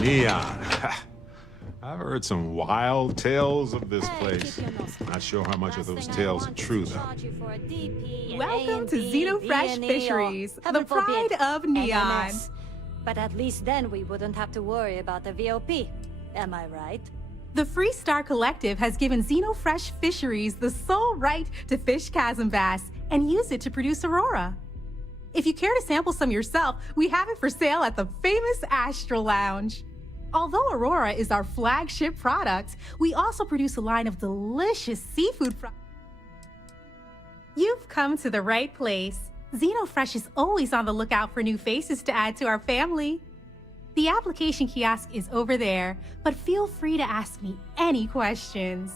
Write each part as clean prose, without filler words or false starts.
Neon. I've heard some wild tales of this place. Not sure how much of those tales are true, though. Welcome to Xenofresh Fisheries, the pride of Neon. But at least then we wouldn't have to worry about the VOP. Am I right? The Free Star Collective has given Xenofresh Fisheries the sole right to fish chasm bass and use it to produce Aurora. If you care to sample some yourself, we have it for sale at the famous Astral Lounge. Although Aurora is our flagship product, we also produce a line of delicious seafood You've come to the right place. Xenofresh is always on the lookout for new faces to add to our family. The application kiosk is over there, but feel free to ask me any questions.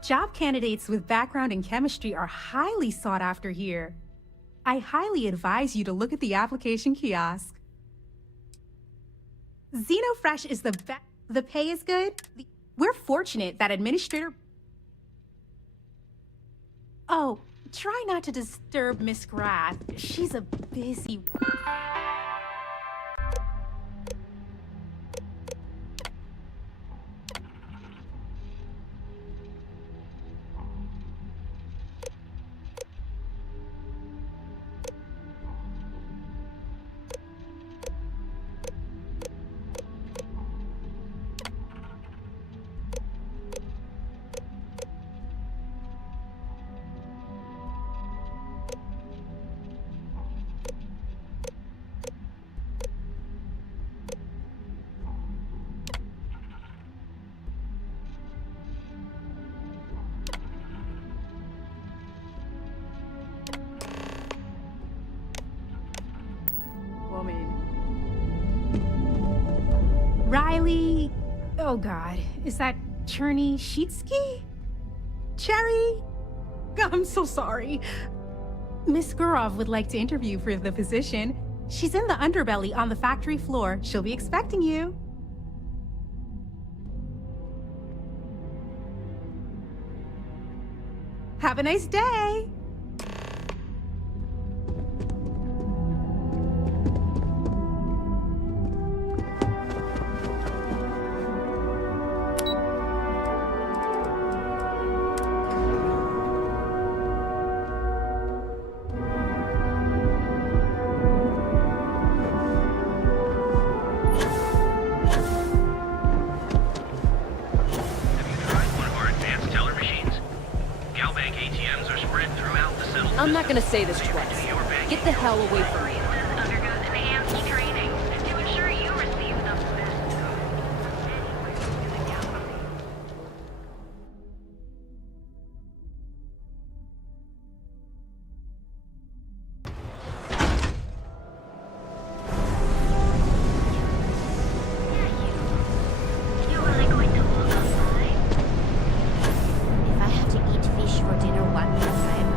Job candidates with background in chemistry are highly sought after here. I highly advise you to look at the application kiosk. Xenofresh is the best. The pay is good. We're fortunate that Administrator... Oh, try not to disturb Miss Graff. She's a busy... Riley... Oh God, is that Cherny-Sheetsky? Cherry? I'm so sorry. Miss Gurov would like to interview for the position. She's in the underbelly on the factory floor. She'll be expecting you. Have a nice day! I'm not gonna say this twice. Get the hell away from me. Undergoes enhanced training to ensure you receive the best. You really going to look alive? If I have to eat fish for dinner one more time,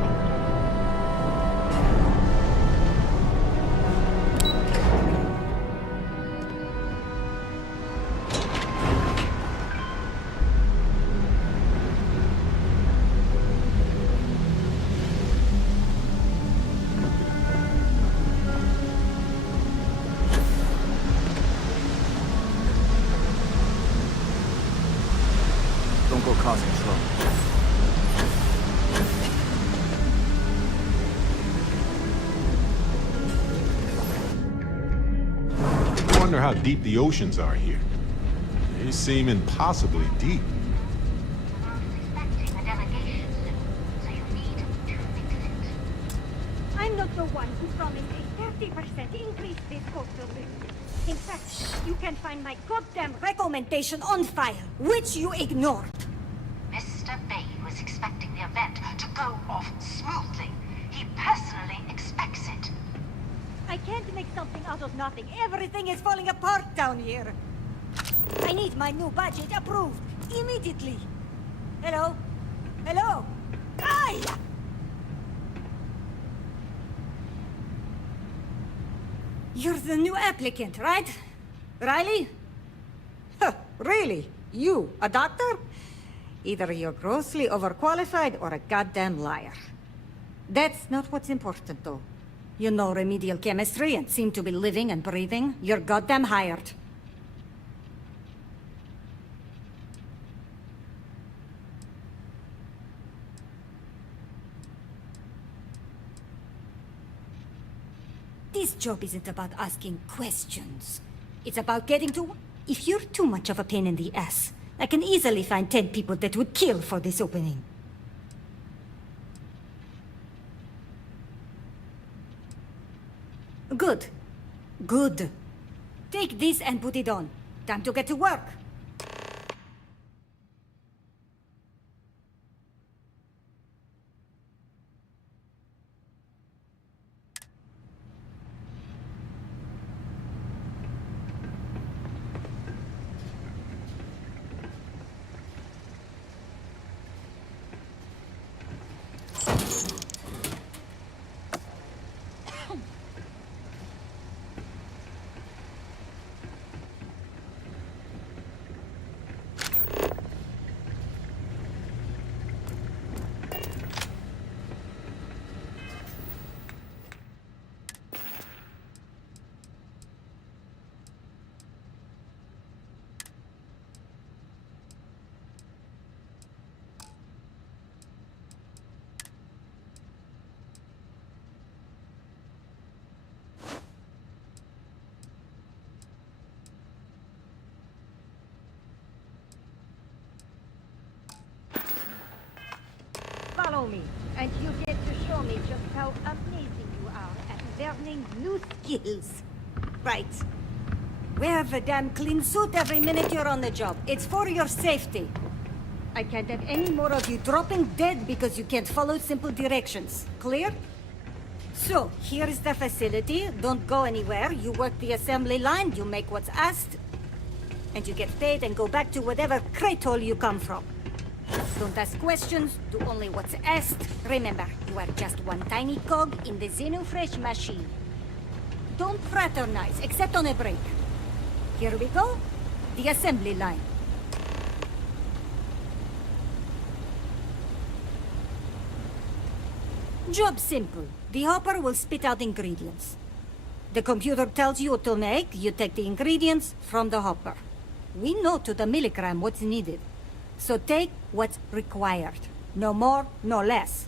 Don't go causing trouble. I wonder how deep the oceans are here. They seem impossibly deep. Expecting a delegation soon, so you need to fix it. I'm not the one who promised a 30% increase this coastal business. In fact, you can find my goddamn recommendation on file, which you ignored. Mr. Bay was expecting the event to go off smoothly. He personally expects it. I can't make something out of nothing. Everything is falling apart down here. I need my new budget approved immediately. Hello? Hello? Aye! You're the new applicant, right? Riley? Huh, really? You, a doctor? Either you're grossly overqualified or a goddamn liar. That's not what's important, though. You know remedial chemistry and seem to be living and breathing. You're goddamn hired. This job isn't about asking questions. It's about getting to... If you're too much of a pain in the ass, I can easily find 10 people that would kill for this opening. Good. Good. Take this and put it on. Time to get to work. Follow me, and you get to show me just how amazing you are at learning new skills. Right. Wear the damn clean suit every minute you're on the job. It's for your safety. I can't have any more of you dropping dead because you can't follow simple directions. Clear? So, here is the facility. Don't go anywhere. You work the assembly line, you make what's asked, and you get paid and go back to whatever crate hole you come from. Don't ask questions, do only what's asked. Remember, you are just one tiny cog in the Xenofresh machine. Don't fraternize, except on a break. Here we go. The assembly line. Job simple. The hopper will spit out ingredients. The computer tells you what to make, you take the ingredients from the hopper. We know to the milligram what's needed. So take what's required. No more, no less.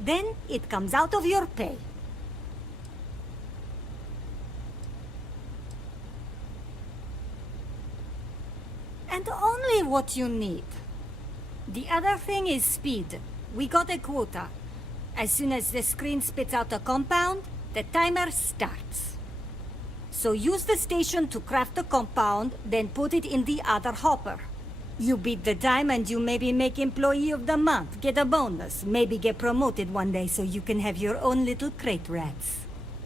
Then it comes out of your pay. And only what you need. The other thing is speed. We got a quota. As soon as the screen spits out a compound, the timer starts. So use the station to craft the compound, then put it in the other hopper. You beat the time and you maybe make Employee of the Month, get a bonus, maybe get promoted one day so you can have your own little crate rats.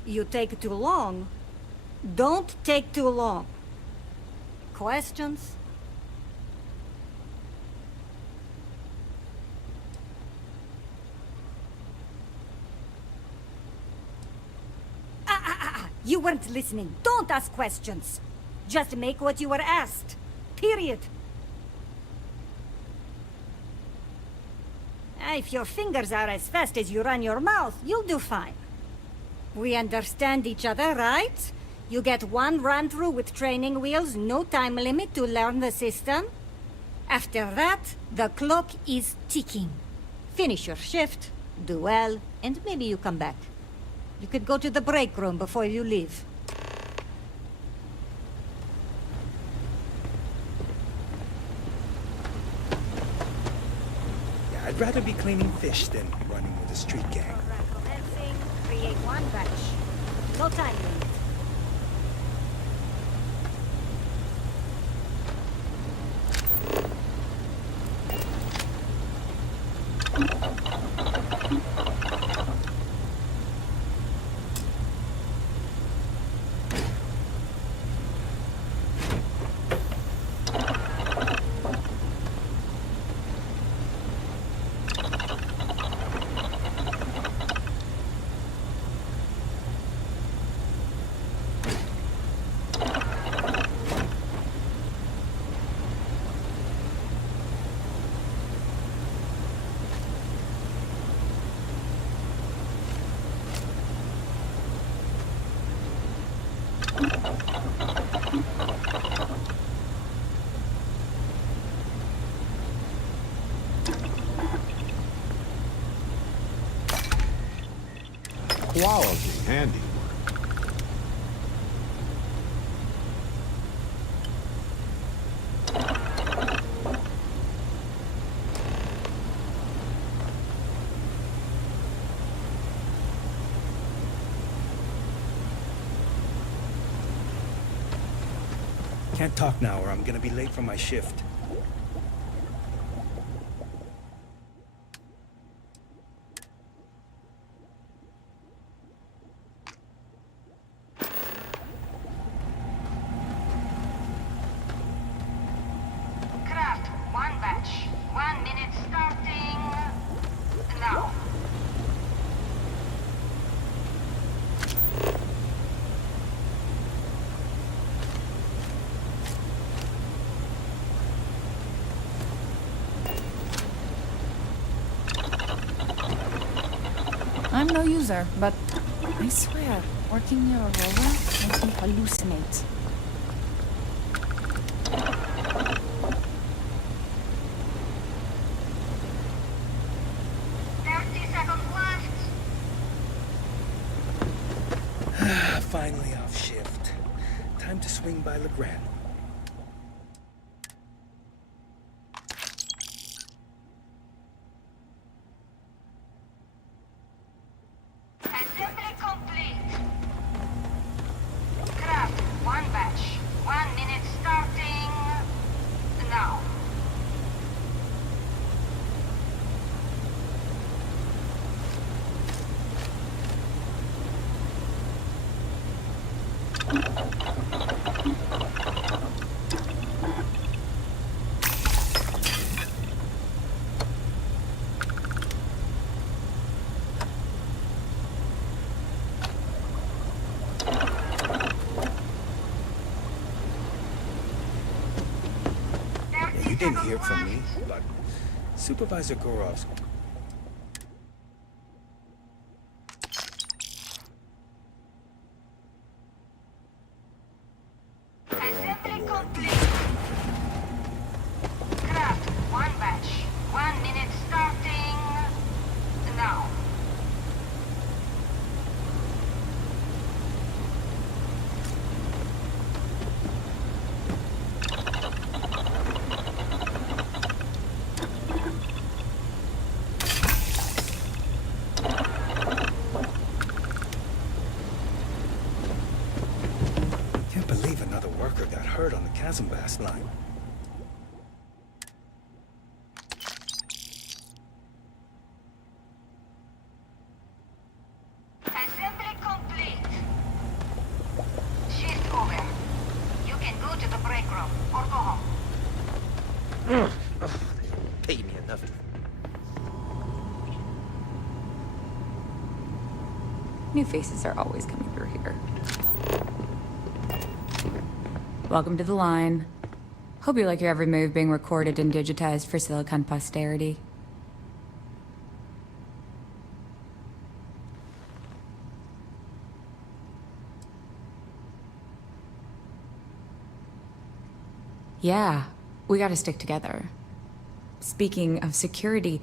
You take too long. Don't take too long. Questions? You weren't listening. Don't ask questions. Just make what you were asked. Period. If your fingers are as fast as you run your mouth, you'll do fine. We understand each other, right? You get one run-through with training wheels, no time limit to learn the system. After that, the clock is ticking. Finish your shift, do well, and maybe you come back. You could go to the break room before you leave. Yeah, I'd rather be cleaning fish than running with a street gang. Commencing, create one batch. No time limit. quality handiwork. Can't talk now or I'm gonna be late for my shift. Craft, one batch. 1 minute starting now. I'm no user, but I swear, working near Aurora makes me hallucinate. Finally off shift. Time to swing by LeGrand. Assembly complete. Craft, one batch. 1 minute starting now. You didn't hear from me, but Supervisor Gorov's Assembly complete. Craft, one batch. 1 minute starting now. Can't believe another worker got hurt on the Chasm-Bass line. Assembly complete. Shift over. You can go to the break room or go home. Pay me enough to... New faces are always coming through here. Welcome to the line. Hope you like your every move being recorded and digitized for Silicon posterity. Yeah, we gotta stick together. Speaking of security,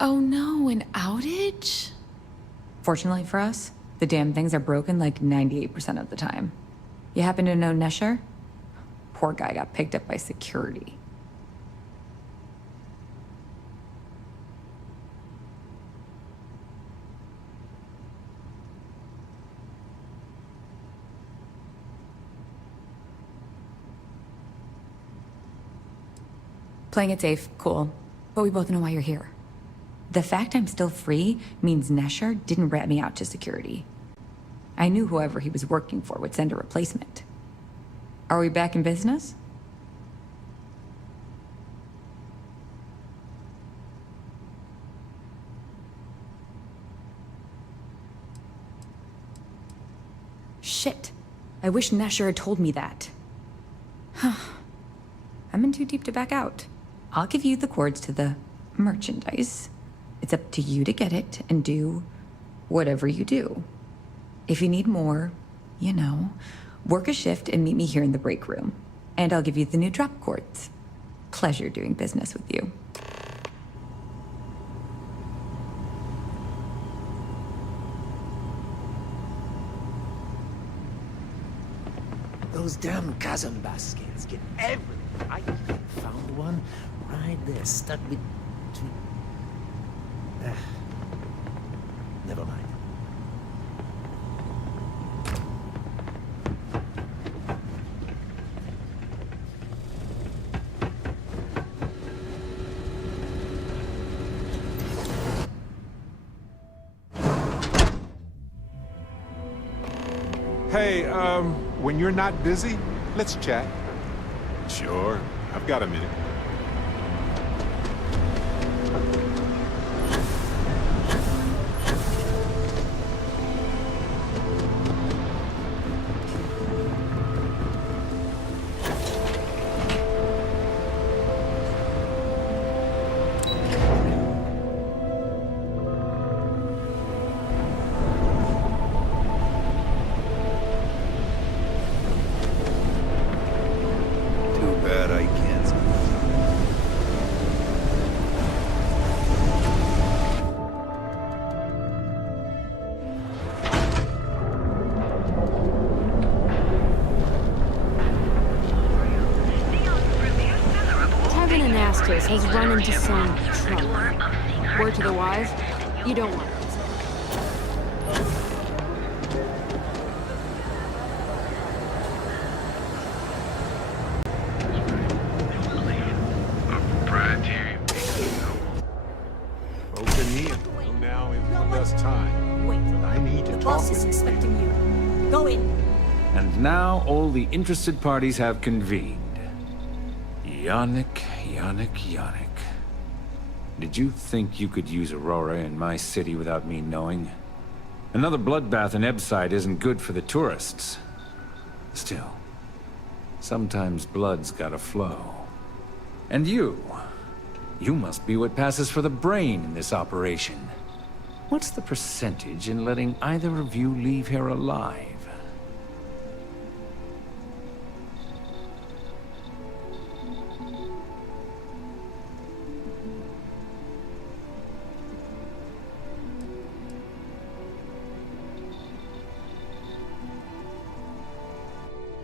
oh no, an outage? Fortunately for us, the damn things are broken like 98% of the time. You happen to know Nesher? Poor guy got picked up by security. Playing it safe, cool. But we both know why you're here. The fact I'm still free means Nesher didn't rat me out to security. I knew whoever he was working for would send a replacement. Are we back in business? Shit. I wish Nesher had told me that. I'm in too deep to back out. I'll give you the cords to the merchandise. It's up to you to get it and do whatever you do. If you need more, you know, work a shift and meet me here in the break room. And I'll give you the new drop cords. Pleasure doing business with you. Those damn chasm baskets get everywhere. I found one right there, stuck between... Never mind. Hey, when you're not busy, let's chat. Sure, I've got a minute. Has run into some trouble. Word to the wise, you don't want it. Now is the best time. Wait. I need to The talk boss with is you. expecting you. Go in. And now all the interested parties have convened. Yannick. Did you think you could use Aurora in my city without me knowing? Another bloodbath in Ebside isn't good for the tourists. Still, sometimes blood's gotta flow. And you must be what passes for the brain in this operation. What's the percentage in letting either of you leave here alive?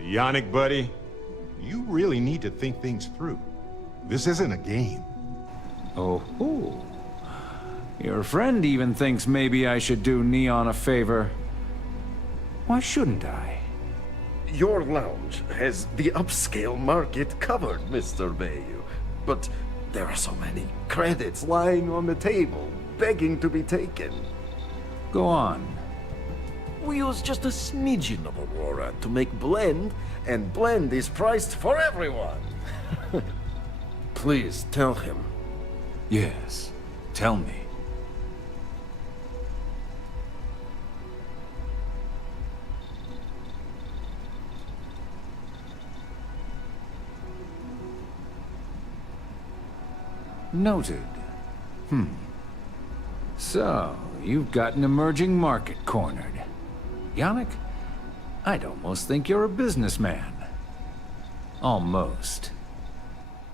Yannick, buddy, you really need to think things through. This isn't a game. Oh, your friend even thinks maybe I should do Neon a favor. Why shouldn't I? Your lounge has the upscale market covered, Mr. Bayou. But there are so many credits lying on the table, begging to be taken. Go on. We use just a smidgen of Aurora to make blend, and blend is priced for everyone. Please tell him. Yes, tell me. Noted. So, you've got an emerging market cornered. Yannick, I'd almost think you're a businessman. Almost.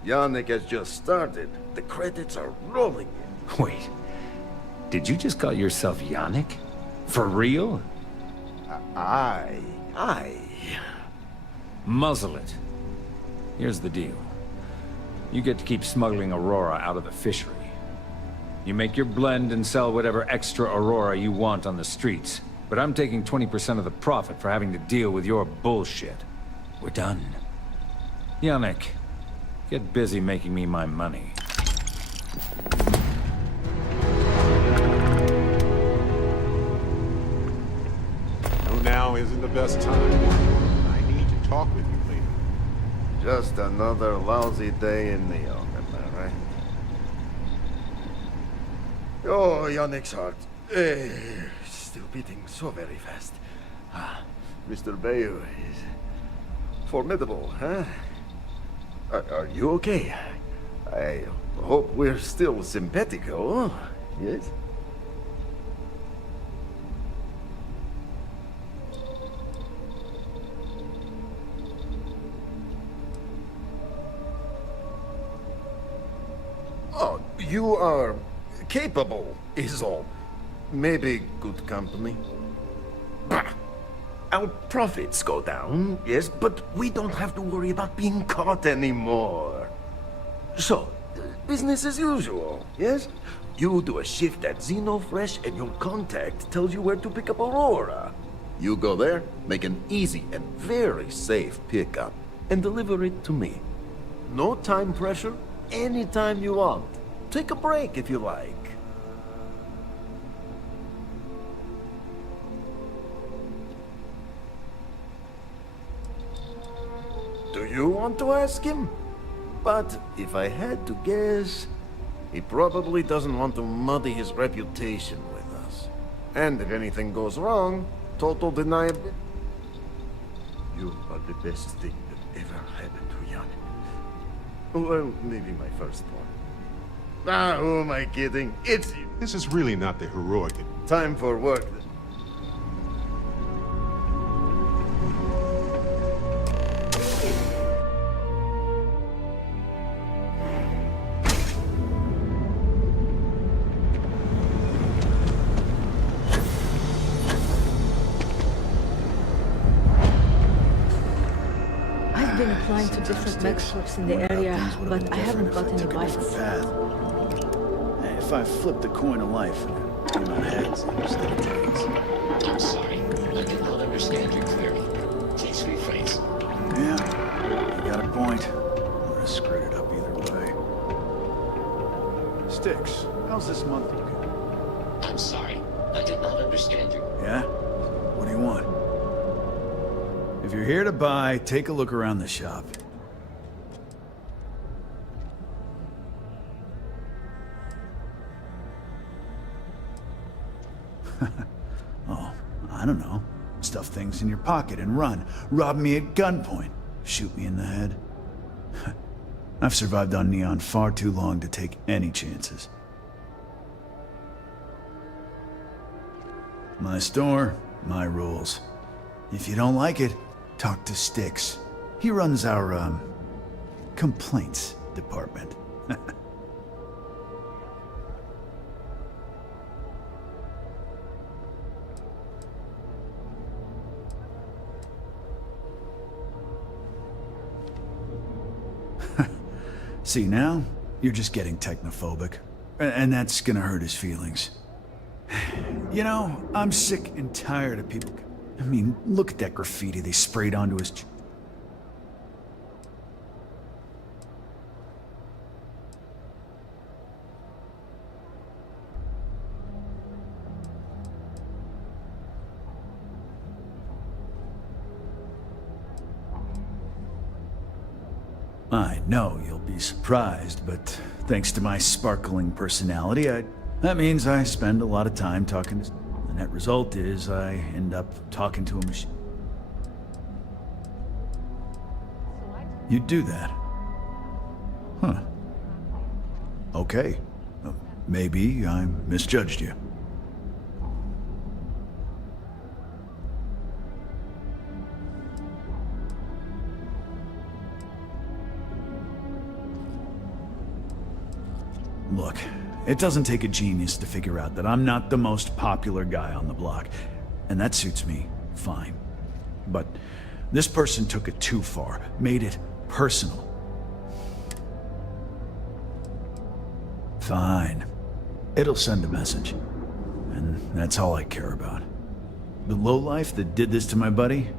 Yannick has just started. The credits are rolling in. Wait, did you just call yourself Yannick? For real? Aye. Muzzle it. Here's the deal. You get to keep smuggling Aurora out of the fishery. You make your blend and sell whatever extra Aurora you want on the streets. But I'm taking 20% of the profit for having to deal with your bullshit. We're done. Yannick, get busy making me my money. No, now isn't the best time. I need to talk with you later. Just another lousy day in Neon, am I right? Oh, Yannick's heart. Still beating so very fast. Mr. Bayou is formidable, huh? Are you okay? I hope we're still simpatico, yes? Oh, you are capable, is all. Maybe good company. Bah! Our profits go down, yes, but we don't have to worry about being caught anymore. So, business as usual, yes? You do a shift at Xenofresh and your contact tells you where to pick up Aurora. You go there, make an easy and very safe pickup, and deliver it to me. No time pressure, anytime you want. Take a break if you like. Do you want to ask him? But if I had to guess, he probably doesn't want to muddy his reputation with us. And if anything goes wrong, total deniability. You are the best thing that ever happened to Yanni. Well, maybe my first one. Ah, who am I kidding? It's you. This is really not the heroic. Time for work. I've been applying to different mech swaps in the area, but I haven't got any bites. If I flipped the coin of life and came out heads instead of tails. I'm sorry. I did not understand you clearly. Please rephrase. Yeah, you got a point. I would have screwed it up either way. Sticks, how's this month looking? I'm sorry. I did not understand you. Yeah? What do you want? If you're here to buy, take a look around the shop. Oh, I don't know. Stuff things in your pocket and run. Rob me at gunpoint. Shoot me in the head. I've survived on Neon far too long to take any chances. My store, my rules. If you don't like it, talk to Styx. He runs our, complaints department. See, now, you're just getting technophobic. And that's gonna hurt his feelings. You know, I'm sick and tired of people... I mean, look at that graffiti they sprayed onto his... I know you'll be surprised, but thanks to my sparkling personality, that means I spend a lot of time talking to... The net result is I end up talking to a machine. You do that? Huh. Okay. Maybe I misjudged you. Look, it doesn't take a genius to figure out that I'm not the most popular guy on the block, and that suits me fine. But this person took it too far, made it personal. Fine. It'll send a message, and that's all I care about. The lowlife that did this to my buddy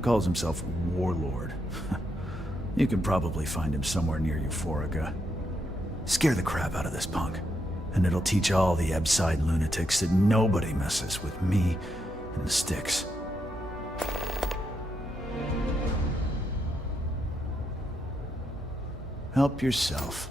calls himself Warlord. You can probably find him somewhere near Euphorica. Scare the crap out of this punk, and it'll teach all the Ebside lunatics that nobody messes with me and the Styx. Help yourself.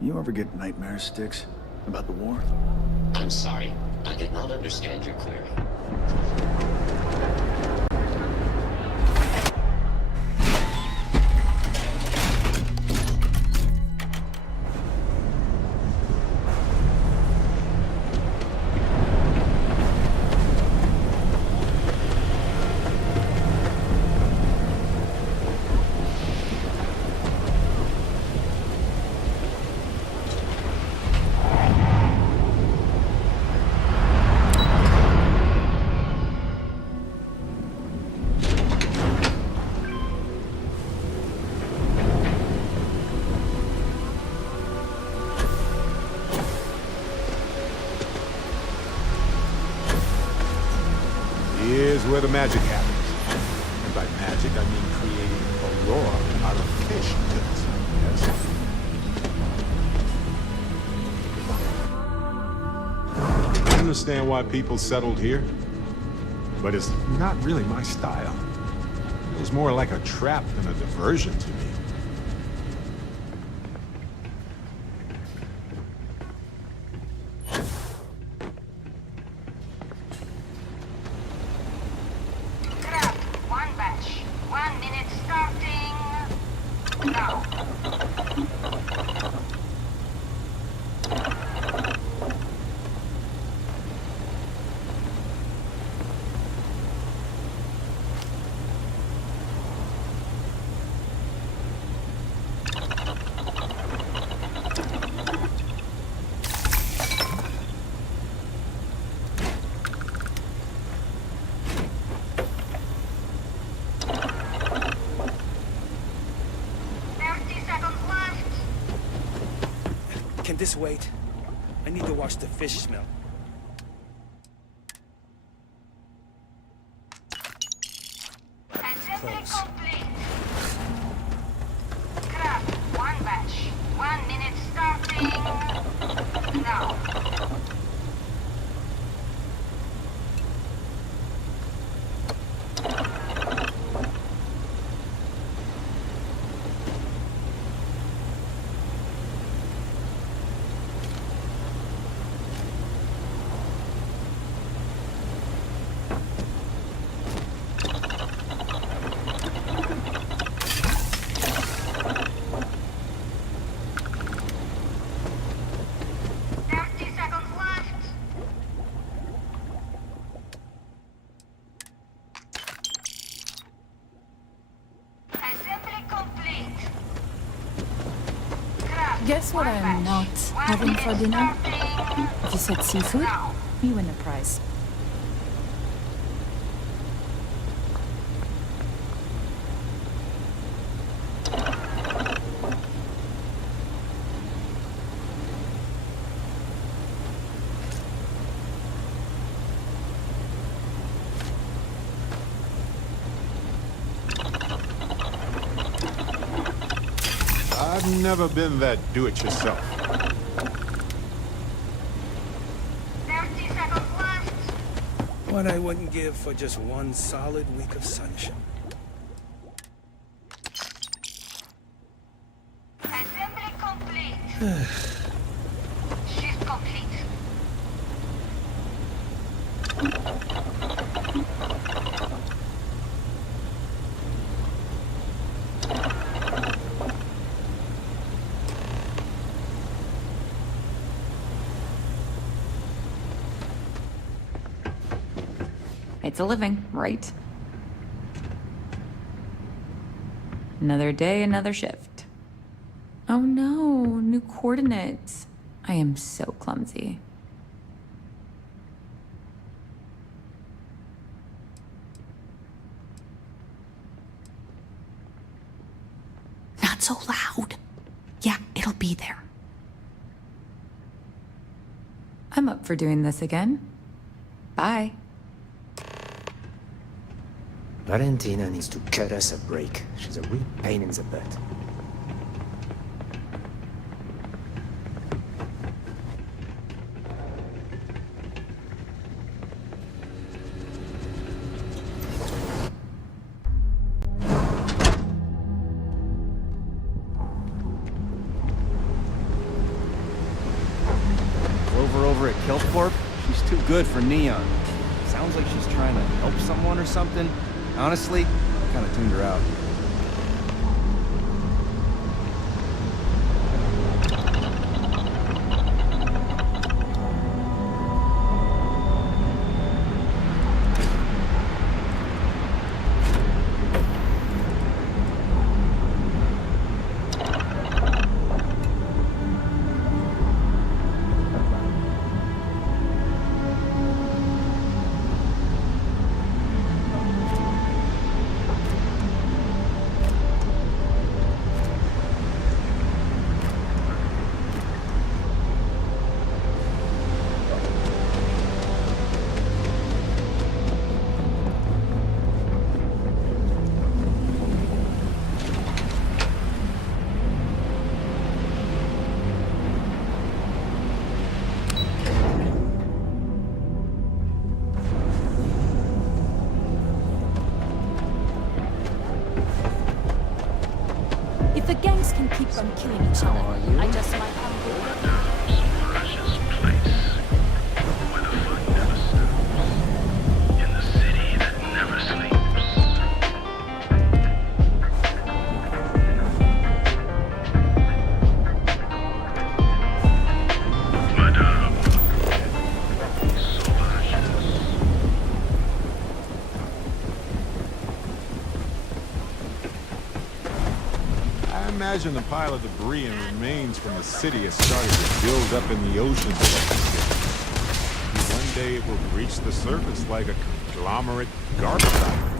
You ever get nightmare sticks about the war? I'm sorry. I did not understand your query. Here's where the magic happens. And by magic, I mean creating aurora out of fish guts. Yes? I understand why people settled here, but it's not really my style. It was more like a trap than a diversion to me. Can this wait? I need to watch the fish smell. Close. Crab, one batch. 1 minute starting now. Guess what I'm not having for dinner? If you said seafood, you win a prize. I've never been that do-it-yourself. 30 seconds left. What I wouldn't give for just one solid week of sunshine. Assembly complete. Shift complete. It's a living, right? Another day, another shift. Oh no, new coordinates. I am so clumsy. Not so loud. Yeah, it'll be there. I'm up for doing this again. Bye. Valentina needs to cut us a break. She's a real pain in the butt. Kelpcorp, she's too good for Neon. Sounds like she's trying to help someone or something. Honestly, I kinda tuned her out. If the gangs can keep on killing each other, I just might come to I imagine the pile of debris and remains from the city has started to build up in the ocean. One day it will reach the surface like a conglomerate garbage island.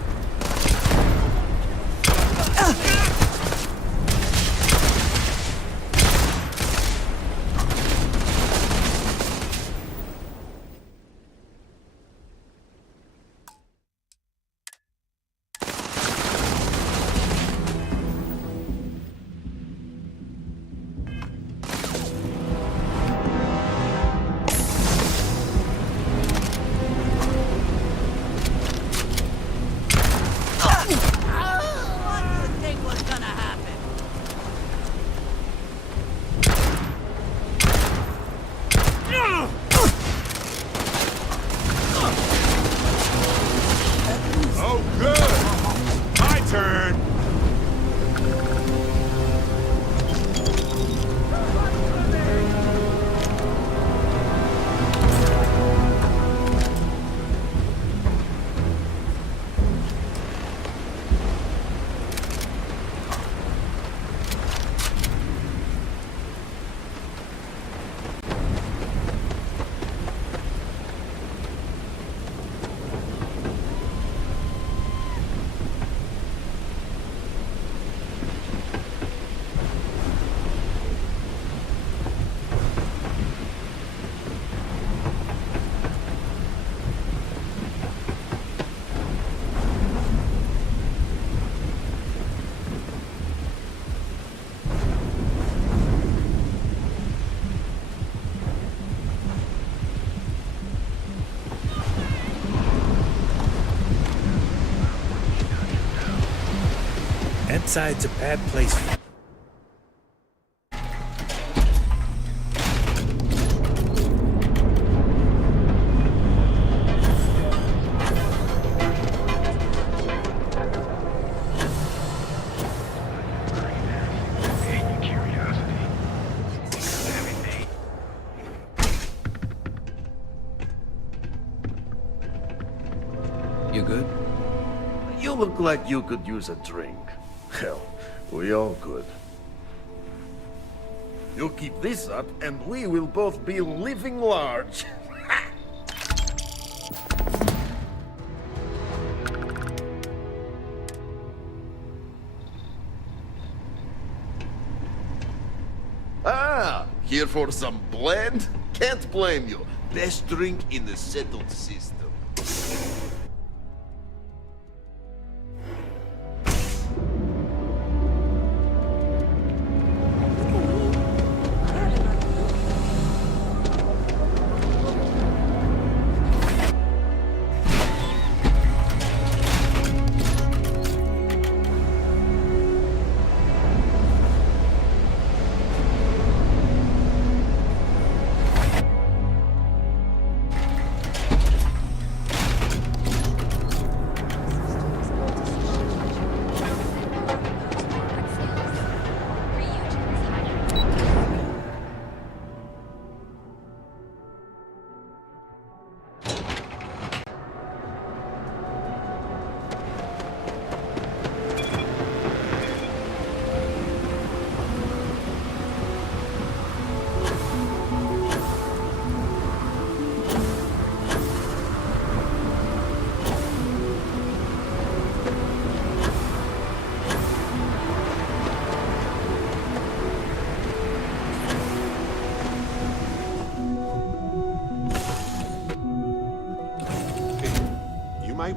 That side's a bad place. You good? You look like you could use a drink. Hell, we all could. You keep this up, and we will both be living large. Ah, here for some blend? Can't blame you. Best drink in the settled system.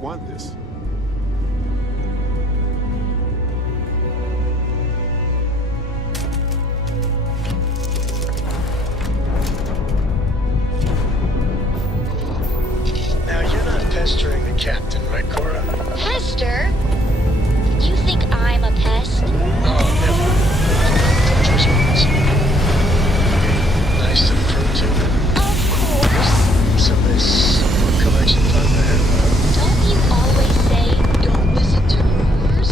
might want this. Now, you're not pestering the captain, right, Cora? Hester? You think I'm a pest? Oh, never. First ones. Nice to the crew, too. Of course. So this collection fund there? Don't you always say, don't listen to rumors?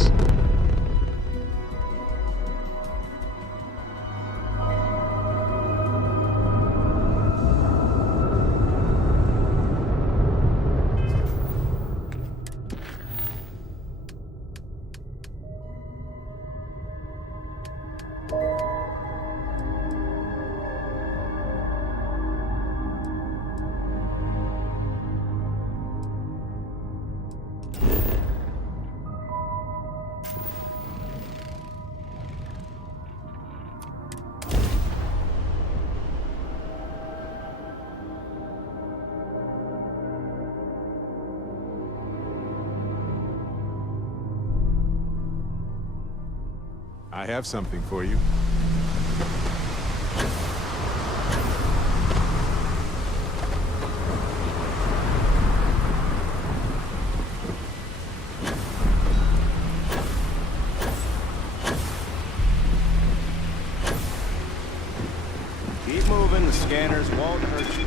I have something for you. Keep moving, the scanners won't hurt you.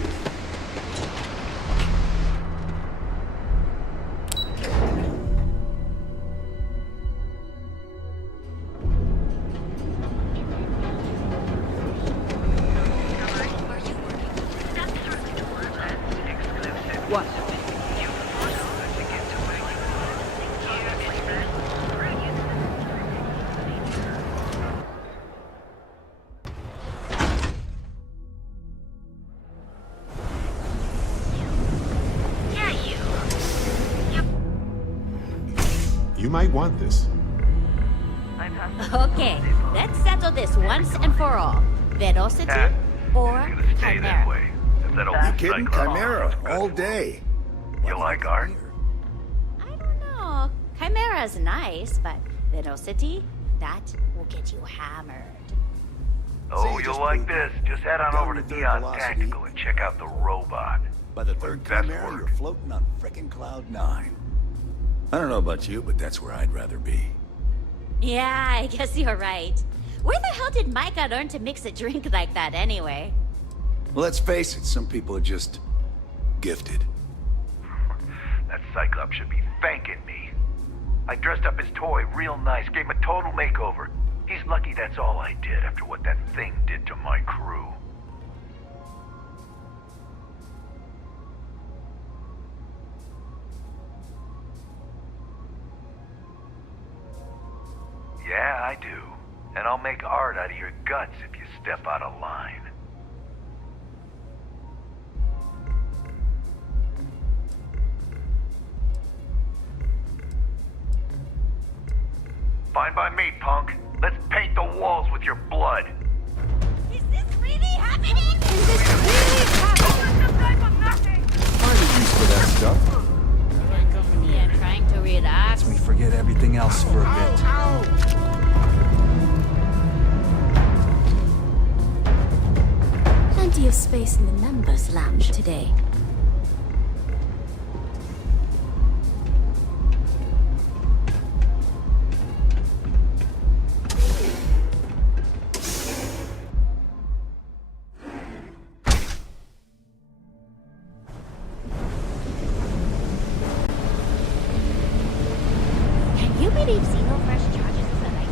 What? You might want this. Okay, let's settle this once and for all. Velocity or Chimera? You kidding? Chimera, all day. You like art? I don't know. Chimera's nice, but Velocity, that will get you hammered. Oh, you'll like this. Just head on over to Neon Tactical and check out the robot. By the third Chimera, you're floating on frickin' Cloud 9. I don't know about you, but that's where I'd rather be. Yeah, I guess you're right. Where the hell did Micah learn to mix a drink like that anyway? Well, let's face it, some people are just gifted. That Cyclops should be thanking me. I dressed up his toy real nice, gave him a total makeover. He's lucky that's all I did after what that thing did to my crew. Yeah, I do. And I'll make art out of your guts if you step out of line. Fine by me, punk. Let's paint the walls with your blood. Is this really happening? Is this really happening? Hard to use for that stuff. Company and trying to relax. Lets me forget everything else for a bit. Plenty of space in the members' lounge today. Can you believe Xenofresh charges us a night?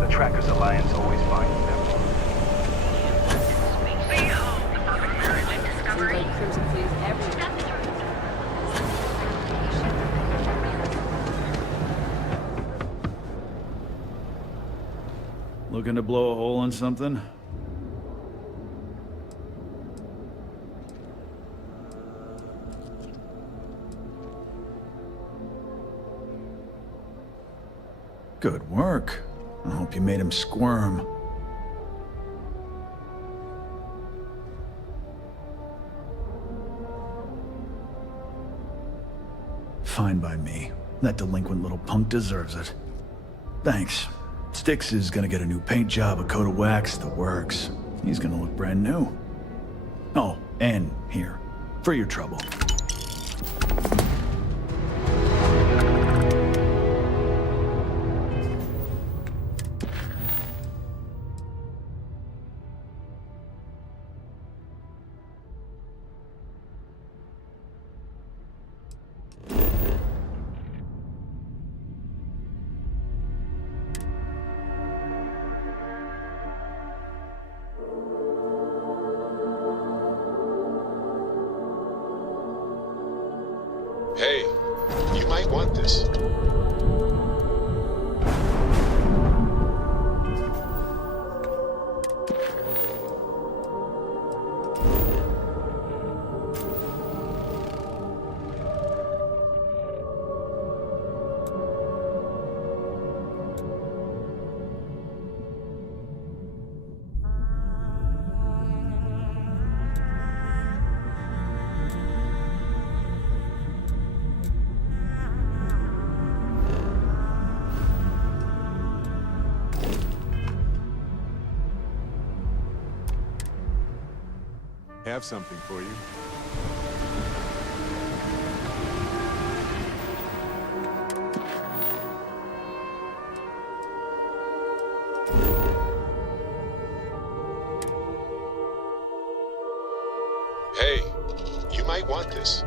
The Trackers Alliance always finds them. Crimson Fleet everywhere. Looking to blow a hole in something? Good work. I hope you made him squirm. Fine by me. That delinquent little punk deserves it. Thanks. Styx is gonna get a new paint job, a coat of wax, the works. He's gonna look brand new. Oh, and here, for your trouble. Hey, you might want this. Have something for you. Hey, you might want this.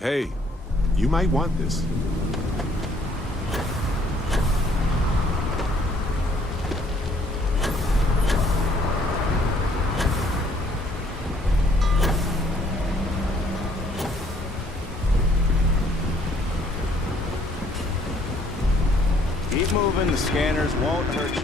Hey, you might want this. Keep moving, the scanners won't hurt you.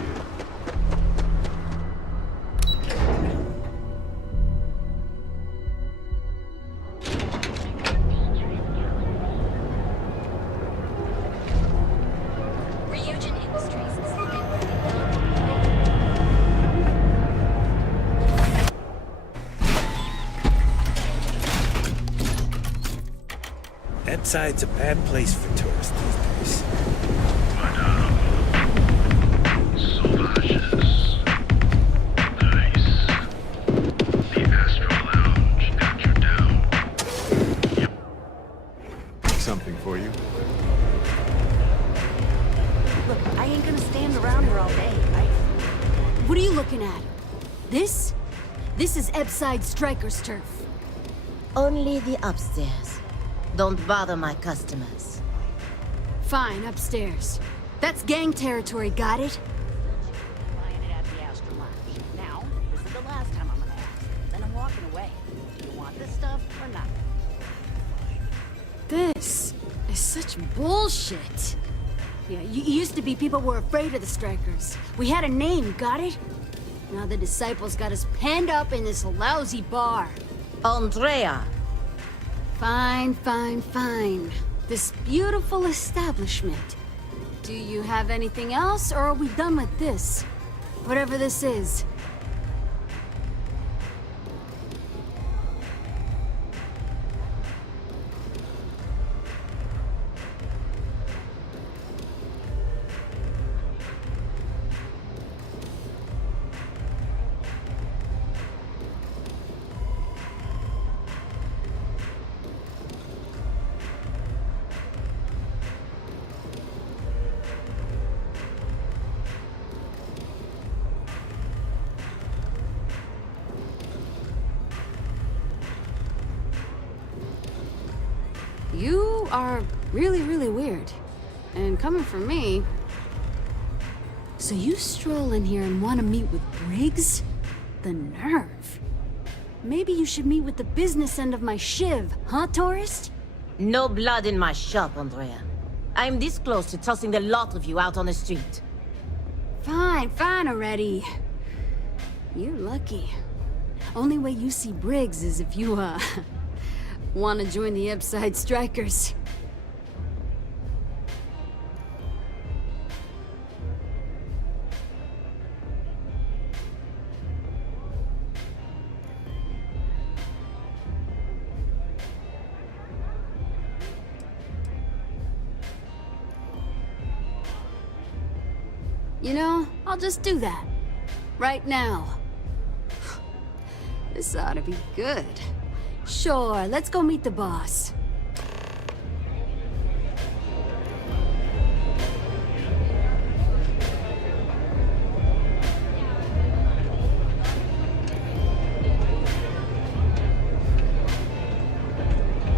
Epside's a bad place for tourists these days. Something for you. Look, I ain't gonna stand around here all day, right? What are you looking at? This? This is Epside Striker's turf. Only the upstairs. Don't bother my customers. Fine, upstairs. That's gang territory, got it? Now, this is the last time I'm gonna ask. Then I'm walking away. Do you want this stuff or not? This is such bullshit. Yeah, used to be people were afraid of the Strikers. We had a name, got it? Now the disciples got us penned up in this lousy bar. Andrea! Fine, fine, fine. This beautiful establishment. Do you have anything else, or are we done with this? whatever this is. You are really, really weird. And coming from me... So you stroll in here and want to meet with Briggs? The nerve. Maybe you should meet with the business end of my shiv, huh, tourist? No blood in my shop, Andrea. I'm this close to tossing the lot of you out on the street. Fine, fine already. You're lucky. Only way you see Briggs is if you, want to join the Upside Strikers. You know, I'll just do that. Right now. This ought to be good. Sure, let's go meet the boss.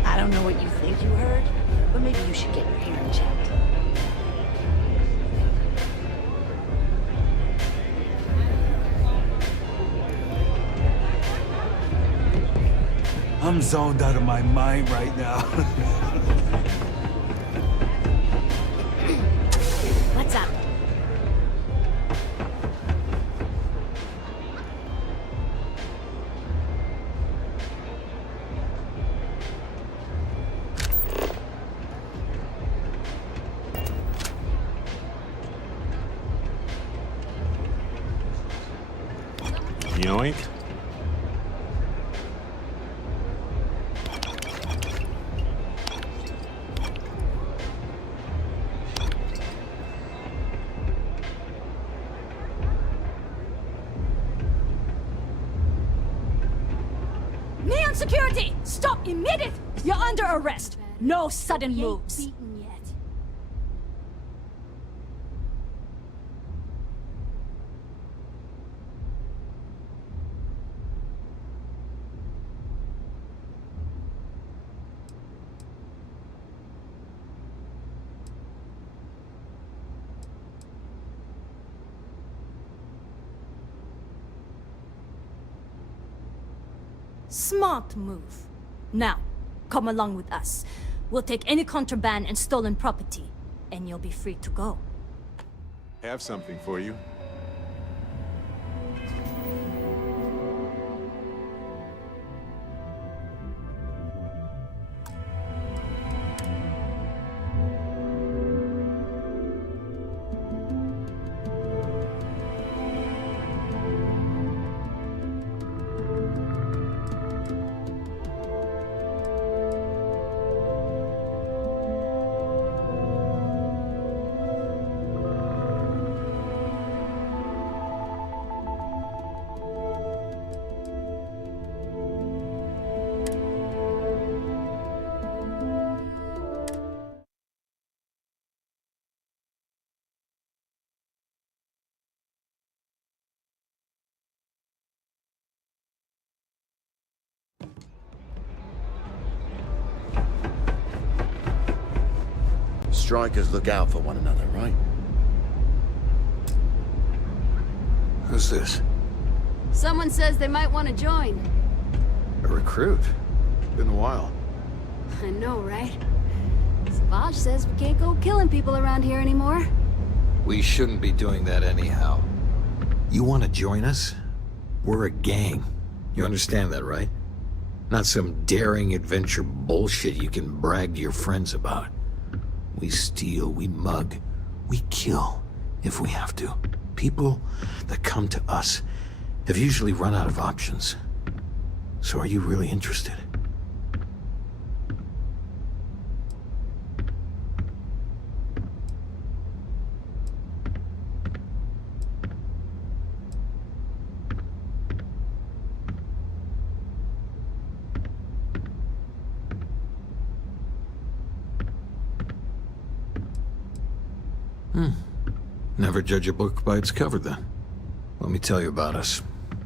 I don't know what you think you heard, but maybe you should get your hearing checked. I'm zoned out of my mind right now. What's up? Yoink. Neon security! Stop immediate! You're under arrest. No sudden moves. Beaten yet. Smart move. Now, come along with us. We'll take any contraband and stolen property, and you'll be free to go. Have something for you. Strikers look out for one another, right? Who's this? Someone says they might want to join. A recruit. Been a while. I know, right? Savage says we can't go killing people around here anymore. We shouldn't be doing that anyhow. You want to join us? We're a gang. You understand that, right? Not some daring adventure bullshit you can brag to your friends about. We steal, we mug, we kill, if we have to. People that come to us have usually run out of options. So are you really interested? Never judge a book by its cover, then. Let me tell you about us.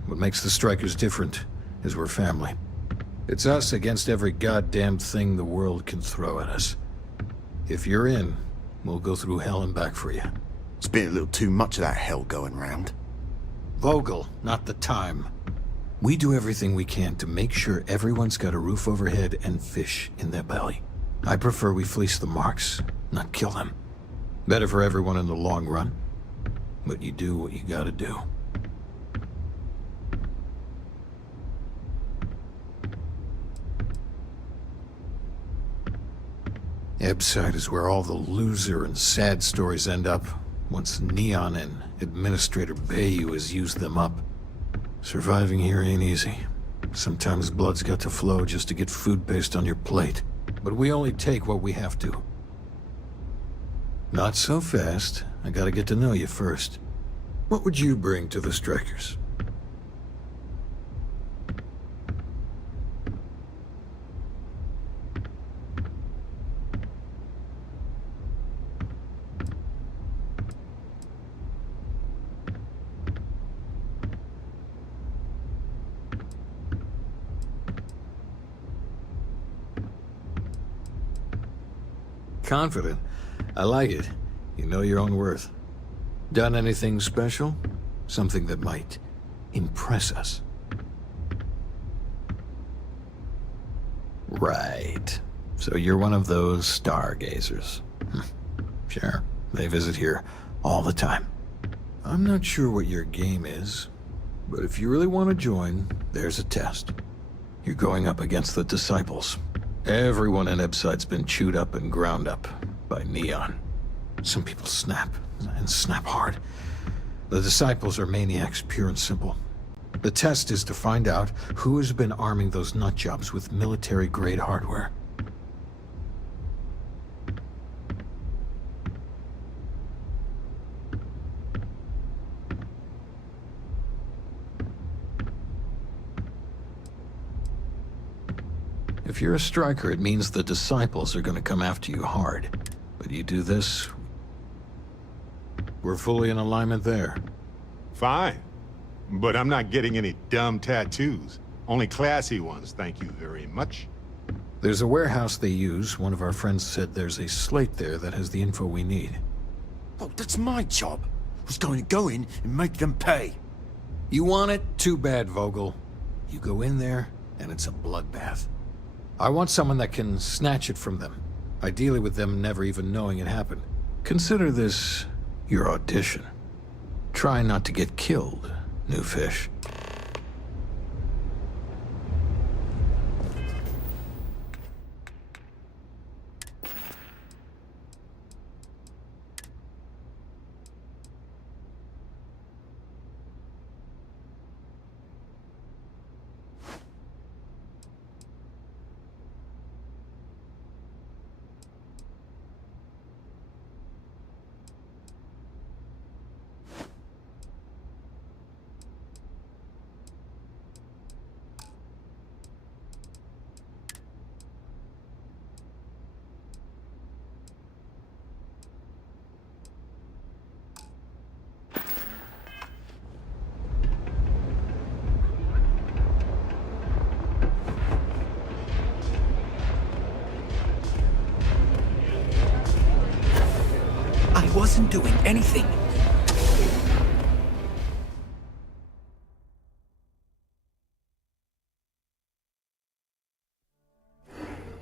What makes the Strikers different is we're family. It's us against every goddamn thing the world can throw at us. If you're in, we'll go through hell and back for you. It's been a little too much of that hell going round. Vogel, not the time. We do everything we can to make sure everyone's got a roof overhead and fish in their belly. I prefer we fleece the marks, not kill them. Better for everyone in the long run. But you do what you gotta do. Ebbside is where all the loser and sad stories end up, once Neon and Administrator Bayou has used them up. Surviving here ain't easy. Sometimes blood's got to flow just to get food based on your plate. But we only take what we have to. Not so fast. I gotta get to know you first. What would you bring to the Strikers? Confident. I like it. You know your own worth. Done anything special? Something that might impress us? Right. So you're one of those stargazers. Sure. They visit here all the time. I'm not sure what your game is, but if you really want to join, there's a test. You're going up against the Disciples. Everyone in Ebbside's been chewed up and ground up by Neon. Some people snap, and snap hard. The Disciples are maniacs, pure and simple. The test is to find out who has been arming those nutjobs with military-grade hardware. If you're a striker, it means the Disciples are gonna come after you hard. But you do this, we're fully in alignment there. Fine. But I'm not getting any dumb tattoos. Only classy ones, thank you very much. There's a warehouse they use. One of our friends said there's a slate there that has the info we need. Oh, that's my job. I was going to go in and make them pay. You want it? Too bad, Vogel. You go in there, and it's a bloodbath. I want someone that can snatch it from them. Ideally with them never even knowing it happened. Consider this your audition. Try not to get killed, new fish. I wasn't doing anything.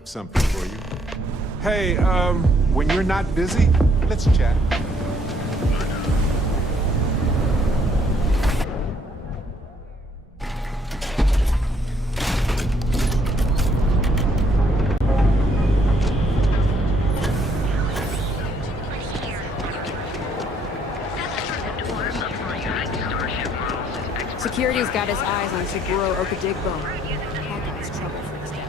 Something for you. Hey, when you're not busy, let's chat. Daddy's got his eyes on Saburo Okadigbo. That guy's trouble for his dad.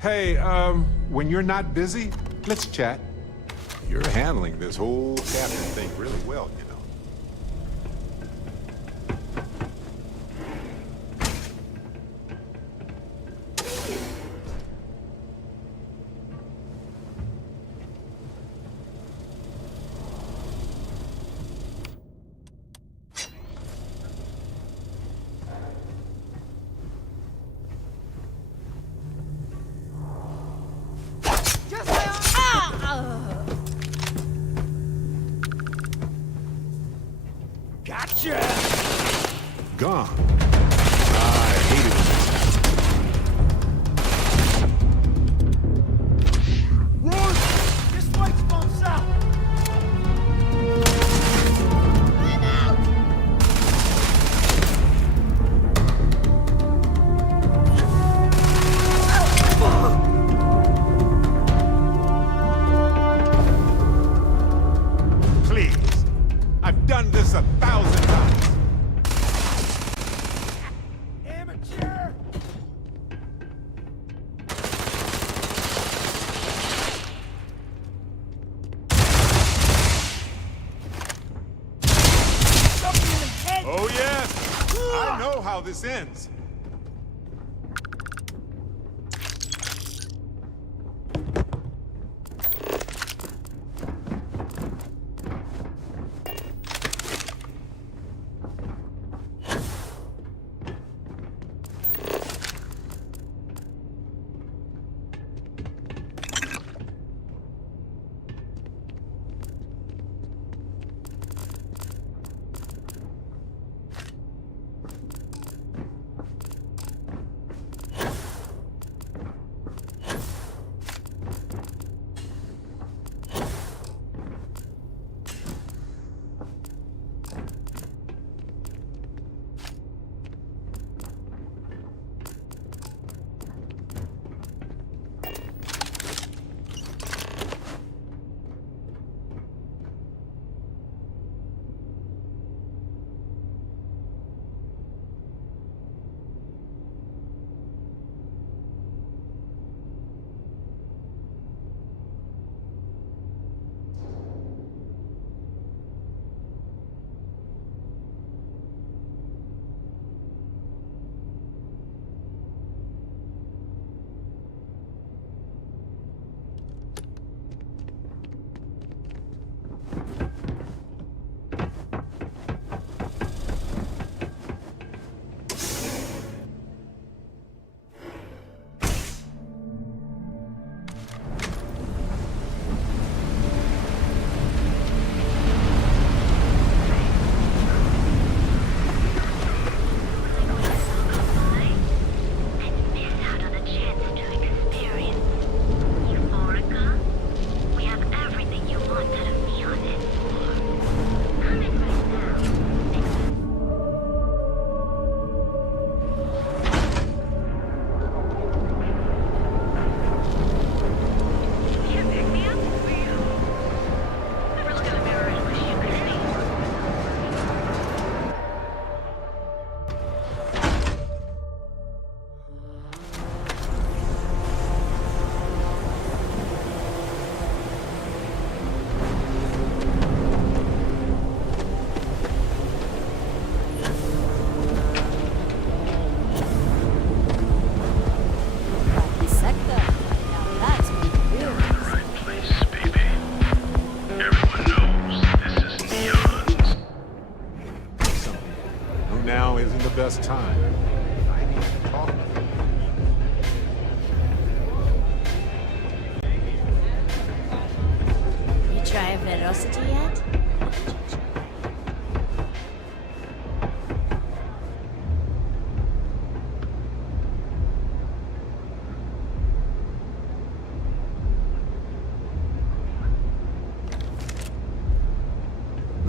Hey, when you're not busy, let's chat. You're handling this whole captain thing really well, you know. Gotcha! Gone. I hate it when this happens. Run! This light's gone south! I'm out! Please. I've done this 1,000 times. Amateur! Oh, yes. I know how this ends.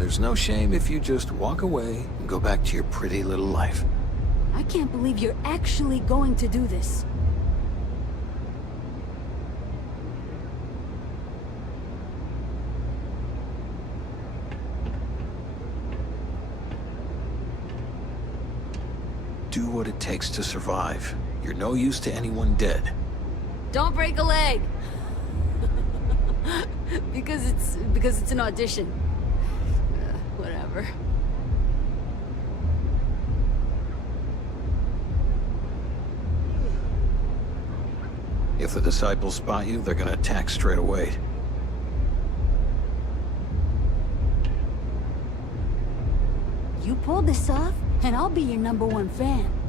There's no shame if you just walk away and go back to your pretty little life. I can't believe you're actually going to do this. Do what it takes to survive. You're no use to anyone dead. Don't break a leg! because it's an audition. Whatever. If the disciples spot you, they're gonna attack straight away. You pull this off, and I'll be your #1 fan.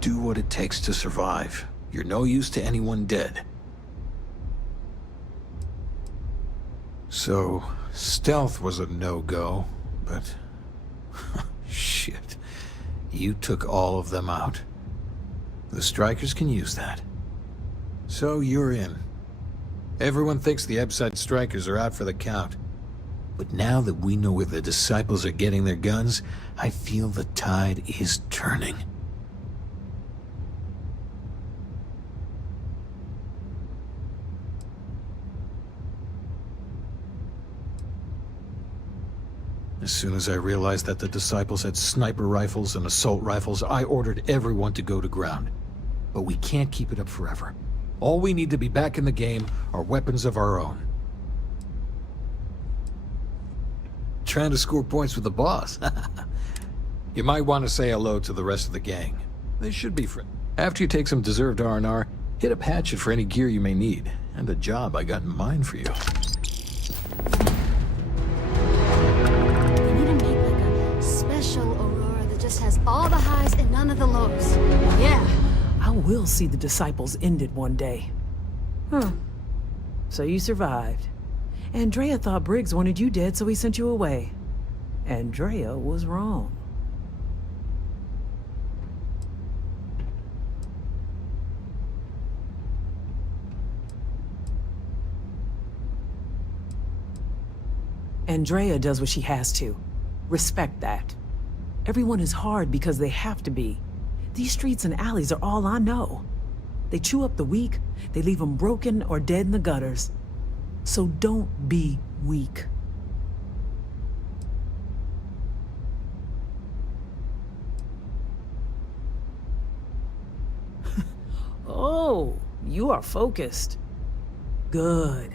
do what it takes to survive. You're no use to anyone dead. So, stealth was a no-go, but... shit. You took all of them out. The Strikers can use that. So you're in. Everyone thinks the Ebside Strikers are out for the count. But now that we know where the Disciples are getting their guns, I feel the tide is turning. As soon as I realized that the Disciples had sniper rifles and assault rifles, I ordered everyone to go to ground. But we can't keep it up forever. All we need to be back in the game are weapons of our own. Trying to score points with the boss. You might want to say hello to the rest of the gang. They should be friends. After you take some deserved R&R, hit up Hatchet for any gear you may need, and a job I got in mind for you. Special Aurora that just has all the highs and none of the lows. Yeah. I will see the Disciples ended one day. Huh. So you survived. Andrea thought Briggs wanted you dead, so he sent you away. Andrea was wrong. Andrea does what she has to. Respect that. Everyone is hard because they have to be. These streets and alleys are all I know. They chew up the weak, they leave them broken or dead in the gutters. So don't be weak. Oh, you are focused. Good.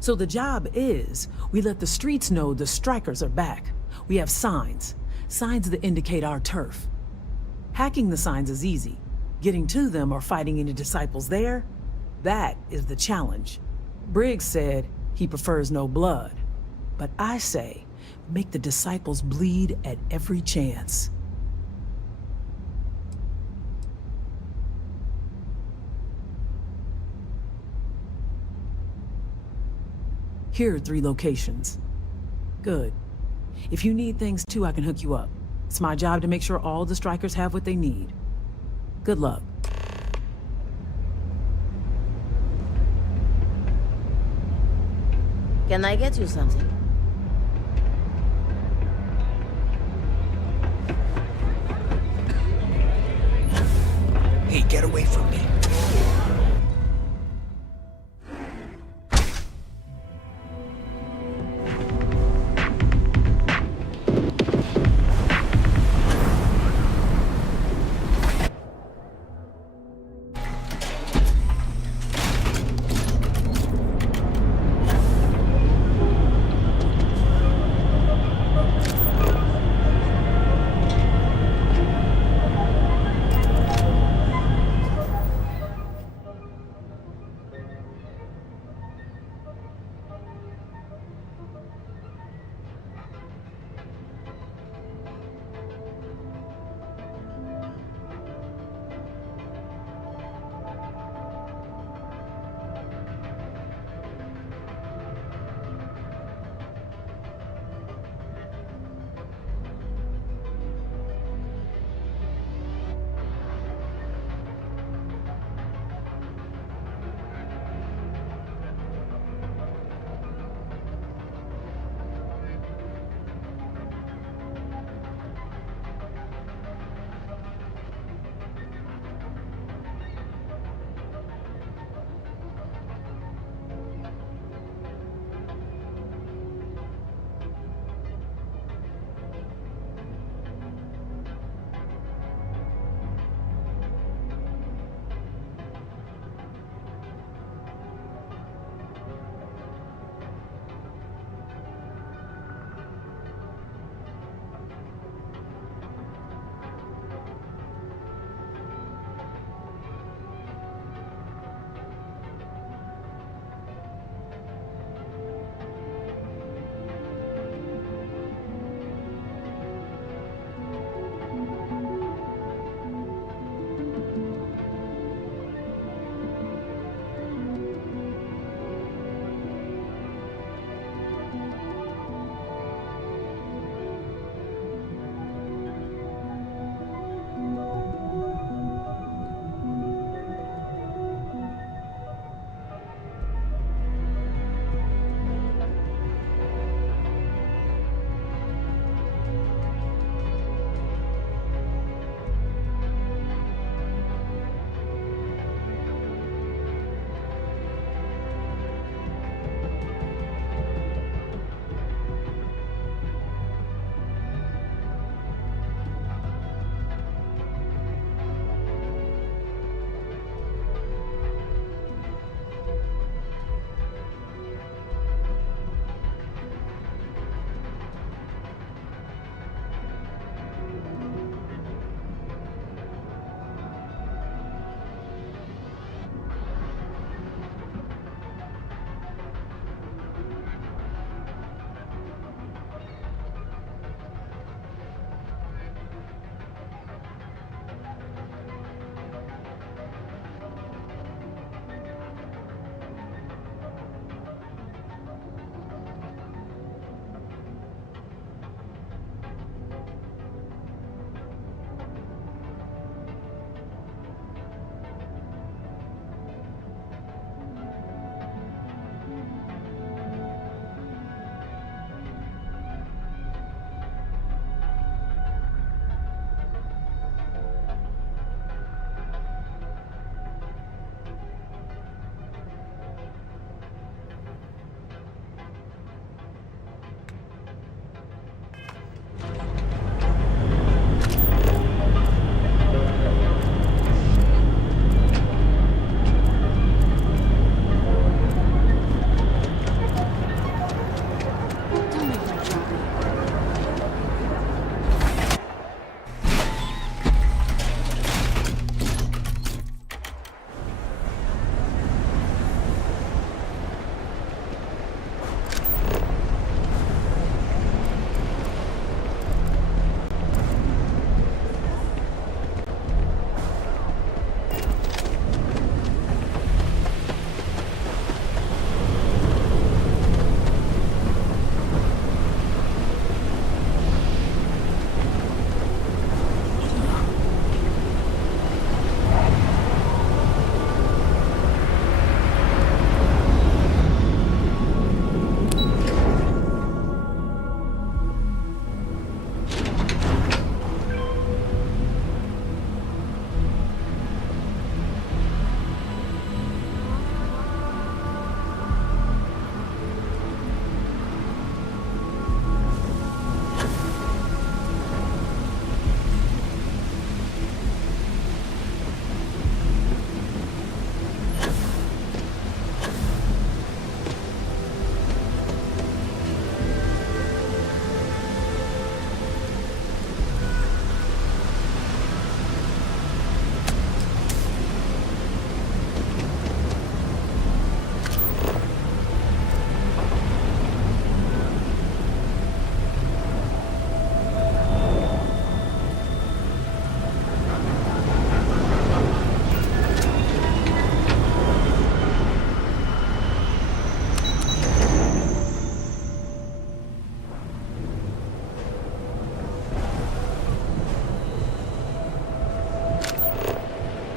So the job is, we let the streets know the Strikers are back. We have signs that indicate our turf. Hacking the signs is easy. Getting to them or fighting any Disciples there, that is the challenge. Briggs said he prefers no blood. But I say, make the Disciples bleed at every chance. Here are 3 locations. Good. If you need things too, I can hook you up. It's my job to make sure all the Strikers have what they need. Good luck. Can I get you something? Hey, get away from me.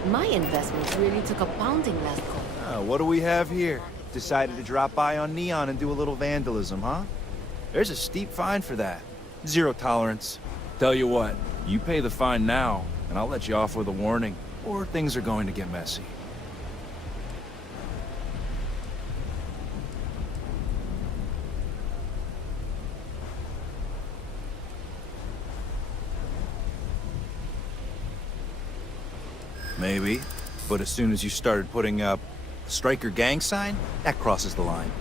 My investments really took a pounding last quarter. What do we have here? Decided to drop by on Neon and do a little vandalism, huh? There's a steep fine for that. Zero tolerance. Tell you what, you pay the fine now, and I'll let you off with a warning, or things are going to get messy. Maybe, but as soon as you started putting up a Striker gang sign, that crosses the line.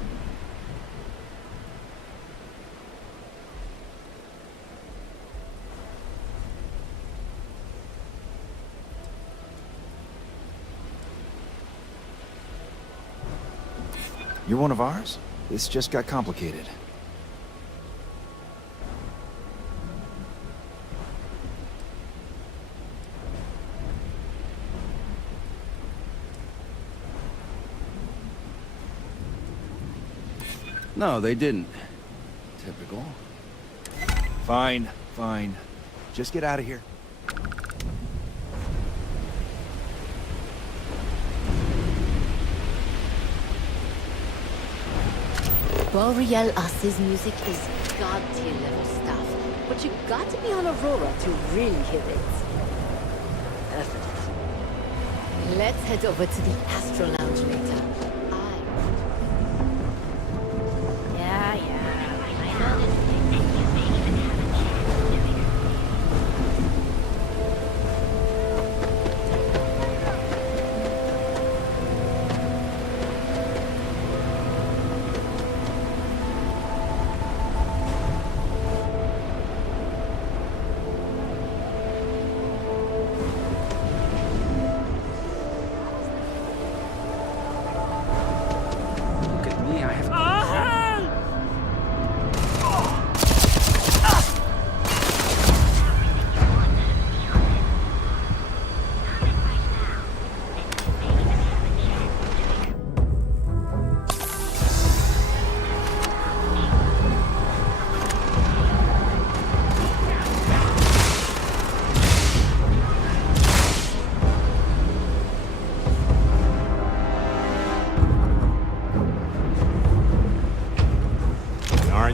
You're one of ours? This just got complicated. No, they didn't. Typical. Fine, fine. Just get out of here. Boreal Us's music is god-tier level stuff, but you got to be on Aurora to really hit it. Perfect. Let's head over to the Astro Lounge later. Yeah, I know this thing that you may even have a chance of doing.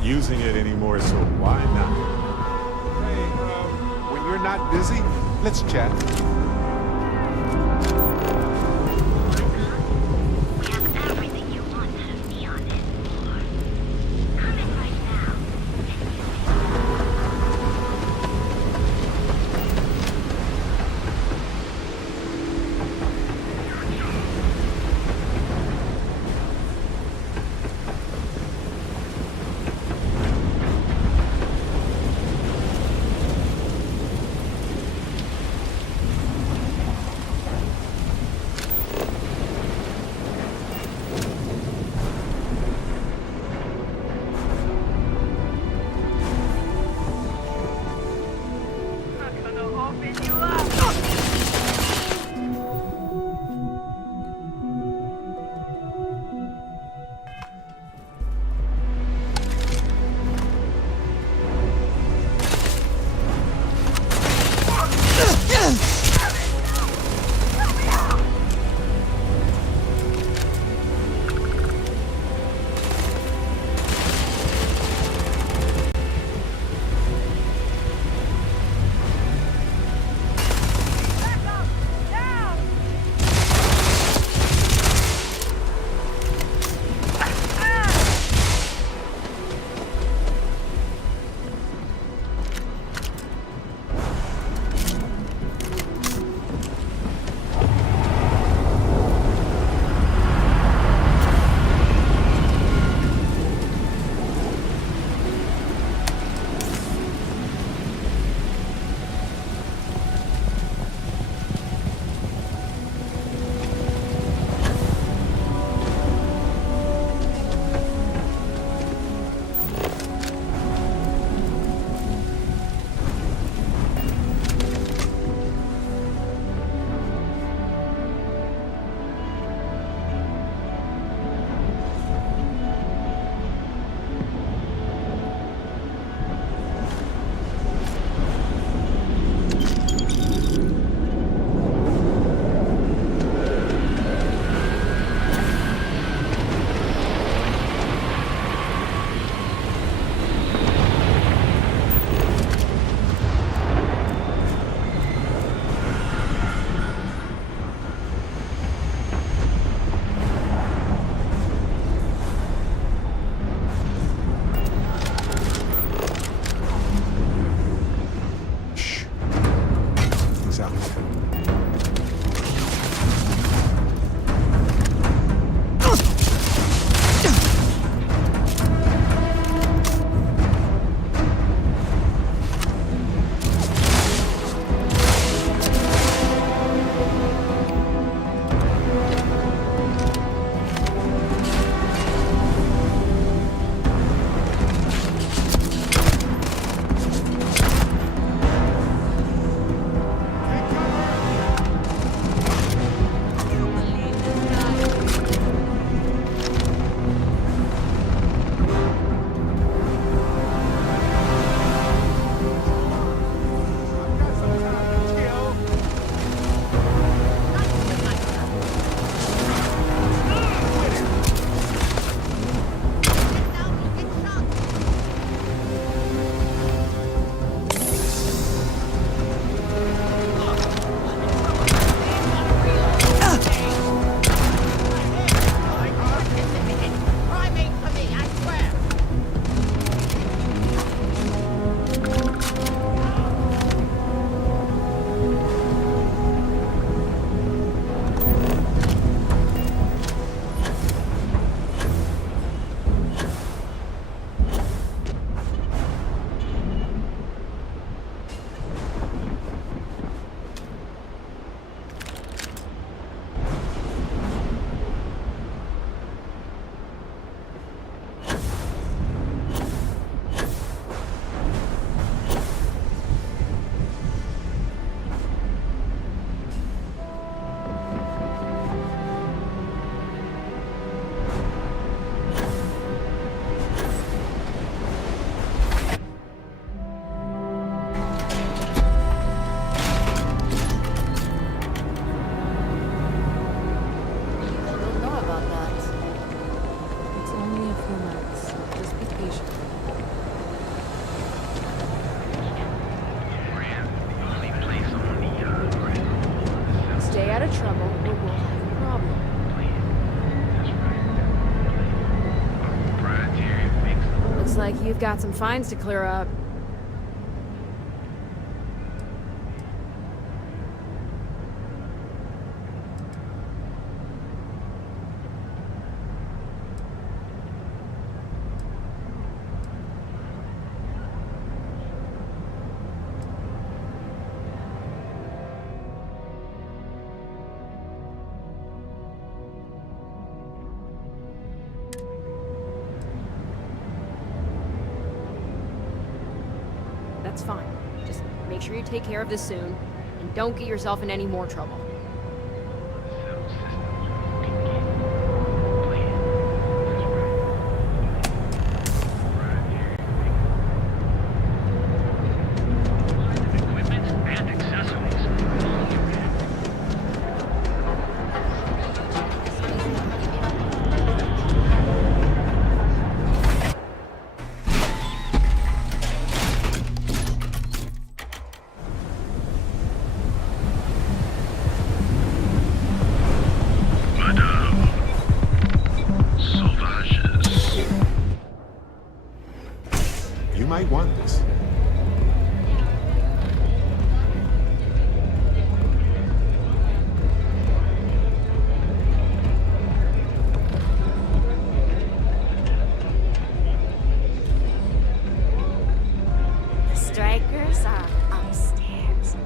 Using it anymore, so why not? Hey, when you're not busy, let's chat. We have everything you want out of Neon and more. Come in right now. out of trouble or we'll have a problem. Looks like you've got some fines to clear up. That's fine. Just make sure you take care of this soon, and don't get yourself in any more trouble. You might want this. The strikers are upstairs.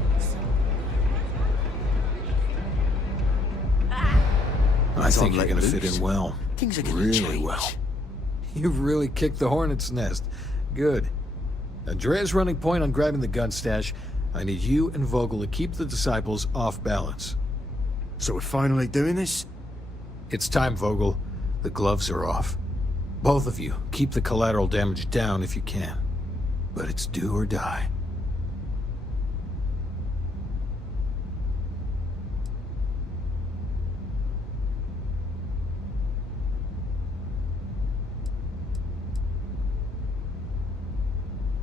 I As think I you're let gonna loose, fit in well. things are gonna really change. well. You've really kicked the hornet's nest. Good. Andrea's running point on grabbing the gun stash. I need you and Vogel to keep the disciples off balance. So we're finally doing this? It's time, Vogel. The gloves are off. Both of you, keep the collateral damage down if you can. But it's do or die.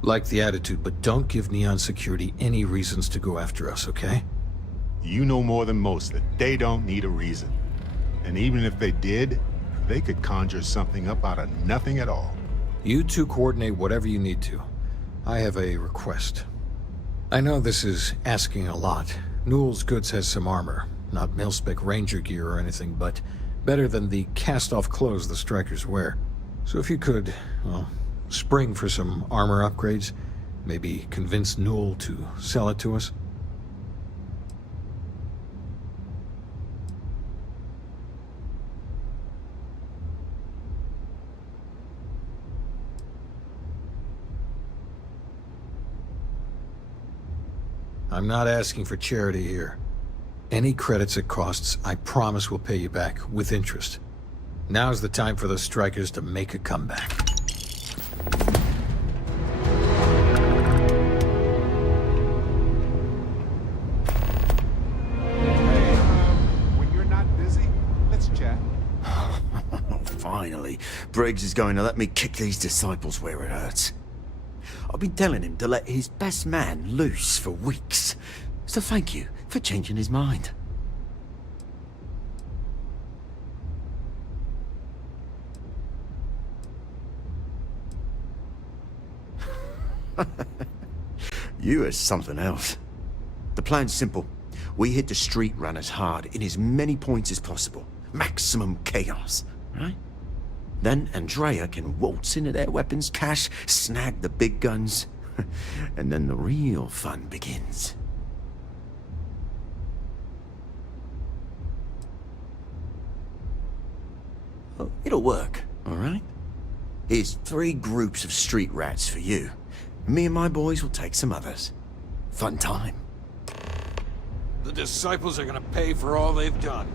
Like the attitude, but don't give Neon Security any reasons to go after us, okay? You know more than most that they don't need a reason. And even if they did, they could conjure something up out of nothing at all. You two coordinate whatever you need to. I have a request. I know this is asking a lot. Newell's Goods has some armor. Not mil-spec ranger gear or anything, but better than the cast-off clothes the strikers wear. So if you could, well, spring for some armor upgrades, maybe convince Newell to sell it to us. I'm not asking for charity here. Any credits it costs, I promise we'll pay you back, with interest. Now's the time for those strikers to make a comeback. When you're not busy, let's chat. Finally, Briggs is going to let me kick these disciples where it hurts. I've been telling him to let his best man loose for weeks. So thank you for changing his mind. You are something else. The plan's simple. We hit the street runners hard in as many points as possible. Maximum chaos, right? Then Andrea can waltz into their weapons cache, snag the big guns, and then the real fun begins. Oh, it'll work, all right? Here's 3 groups of street rats for you. Me and my boys will take some others. Fun time. The disciples are gonna pay for all they've done.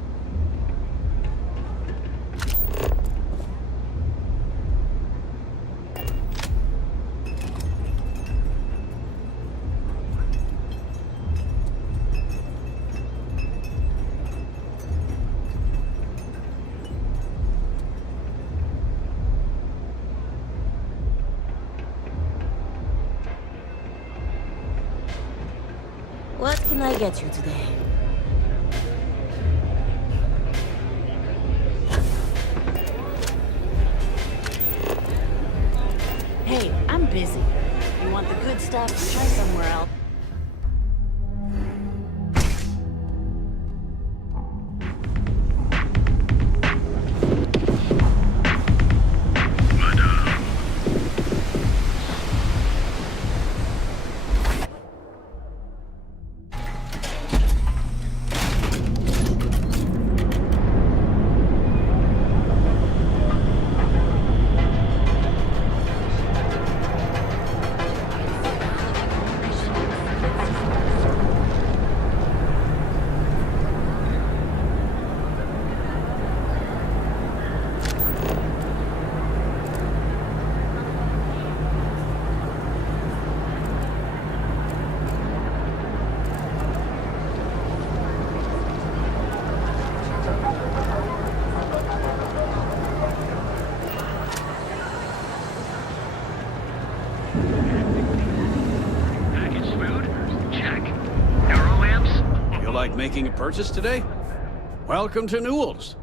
What can I get you today? stuff, try somewhere else. Making a purchase today? Welcome to Newell's.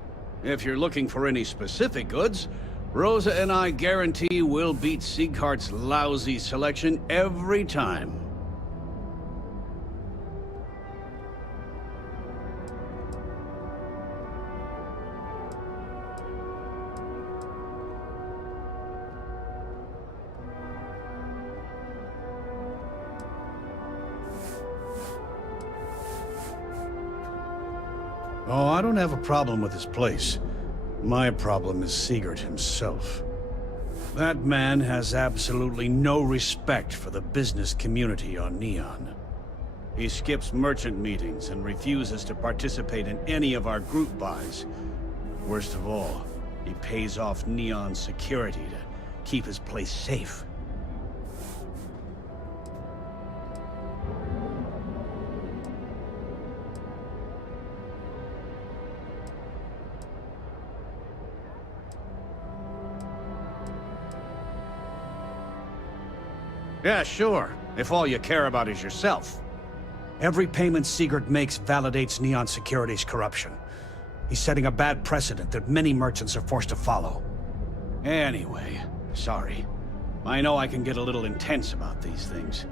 If you're looking for any specific goods, Rosa and I guarantee we'll beat Sieghart's lousy selection every time. Oh, I don't have a problem with his place. My problem is Siegert himself. That man has absolutely no respect for the business community on Neon. He skips merchant meetings and refuses to participate in any of our group buys. Worst of all, he pays off Neon's security to keep his place safe. Yeah, sure. If all you care about is yourself. Every payment Siegert makes validates Neon Security's corruption. He's setting a bad precedent that many merchants are forced to follow. Anyway, sorry. I know I can get a little intense about these things.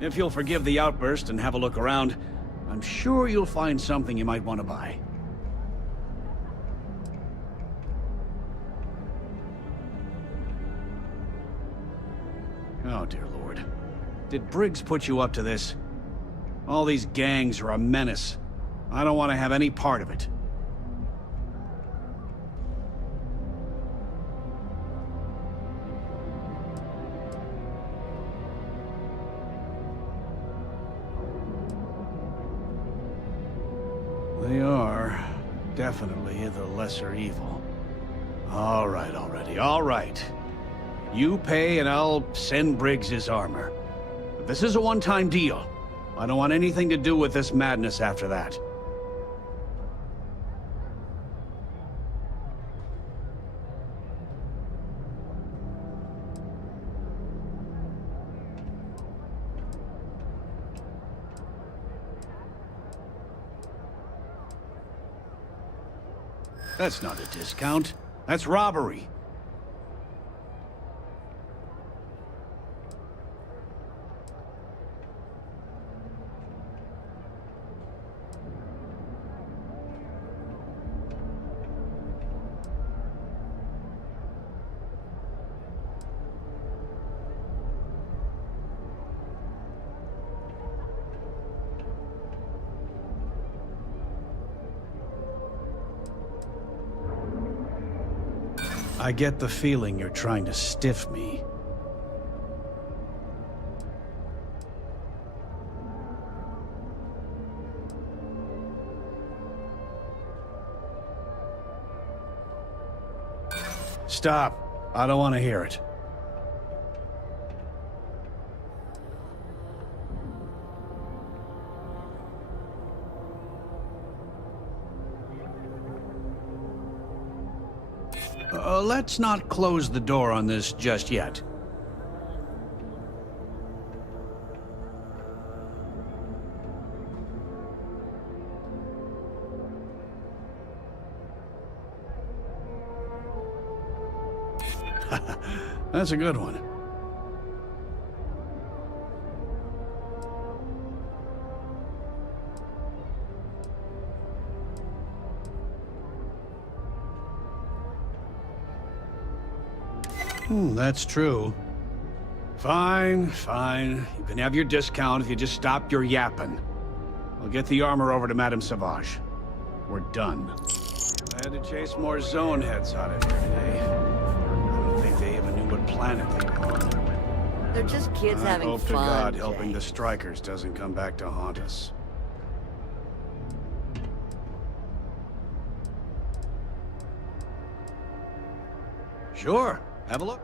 If you'll forgive the outburst and have a look around, I'm sure you'll find something you might want to buy. Oh, dear Lord. Did Briggs put you up to this? All these gangs are a menace. I don't want to have any part of it. They are definitely the lesser evil. All right already, all right. You pay and I'll send Briggs his armor. But this is a one-time deal. I don't want anything to do with this madness after that. That's not a discount. That's robbery. I get the feeling you're trying to stiff me. Stop. I don't want to hear it. Let's not close the door on this just yet. That's a good one. That's true. Fine, fine. You can have your discount if you just stop your yapping. I'll get the armor over to Madame Sauvage. We're done. I had to chase more zone heads out of here today. I don't think they even knew what planet they were on. They're just kids having hope fun. to God Jay. helping the strikers doesn't come back to haunt us. Sure, have a look.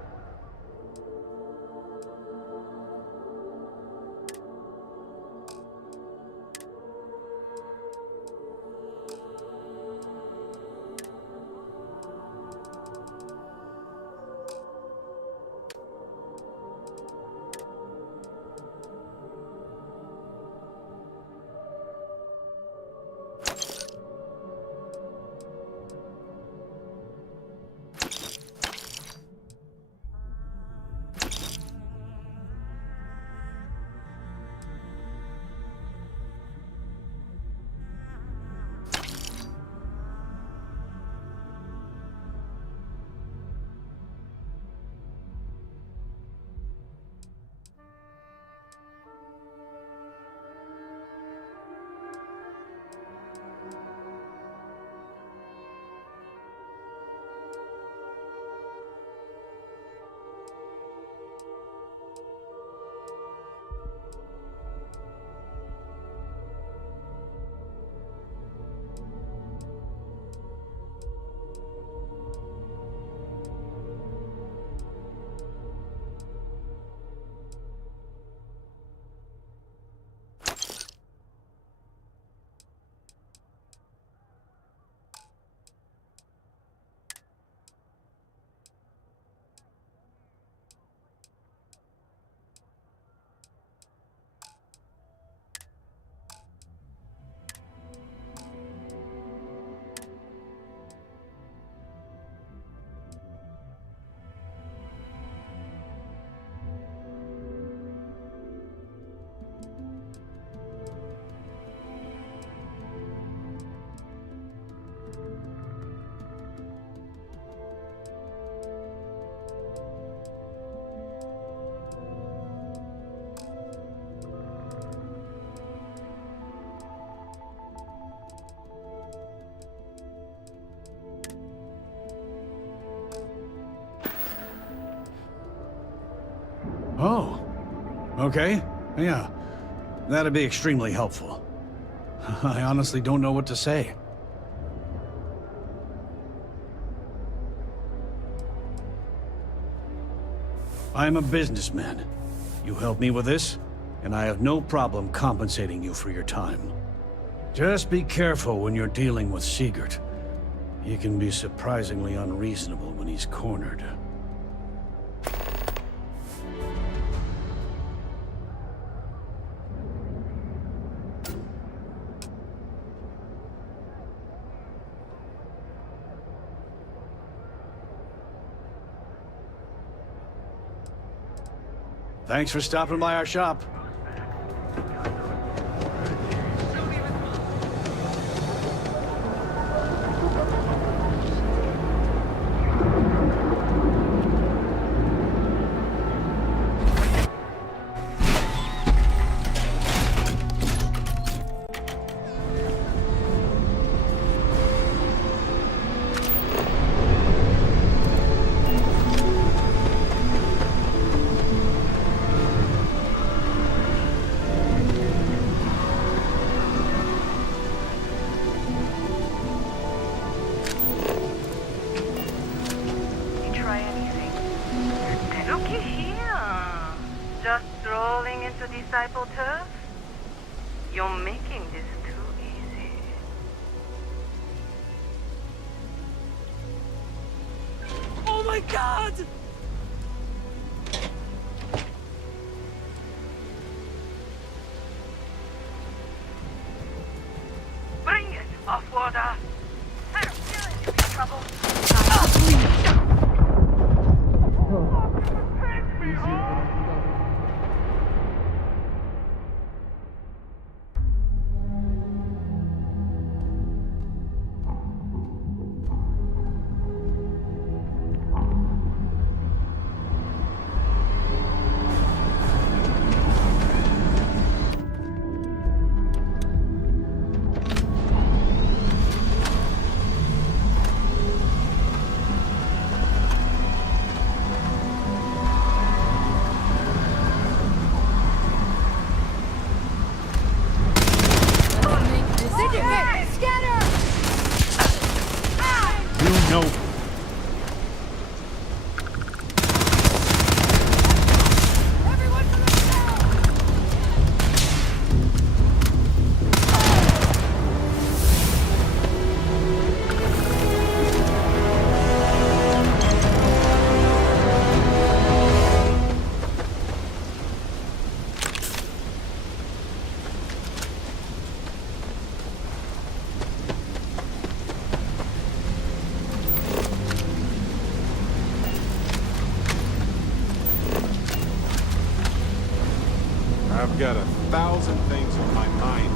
Oh, okay. Yeah, that'd be extremely helpful. I honestly don't know what to say. I'm a businessman. You help me with this, and I have no problem compensating you for your time. Just be careful when you're dealing with Sigurd. He can be surprisingly unreasonable when he's cornered. Thanks for stopping by our shop. Looky here. Just strolling into Disciple Turf? You're making this too easy. Oh my God! Bring it, Offwater. I don't feel in trouble. No. I've got 1,000 things on my mind.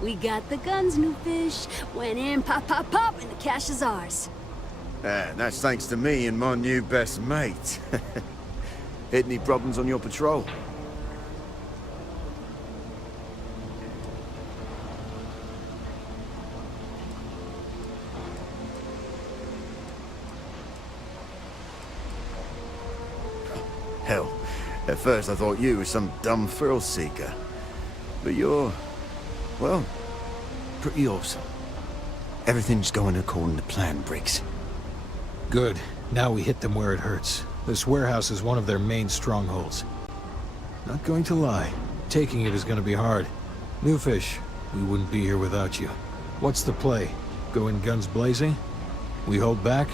We got the guns, new fish. Went in, pop, pop, pop, and the cash is ours. That's thanks to me and my new best mate. Hit any problems on your patrol? Hell, at first I thought you were some dumb thrill seeker. But you're, well, pretty awesome. Everything's going according to plan, Briggs. Good. Now we hit them where it hurts. This warehouse is one of their main strongholds. Not going to lie. Taking it is going to be hard. New fish, we wouldn't be here without you. What's the play? Go in guns blazing? We hold back?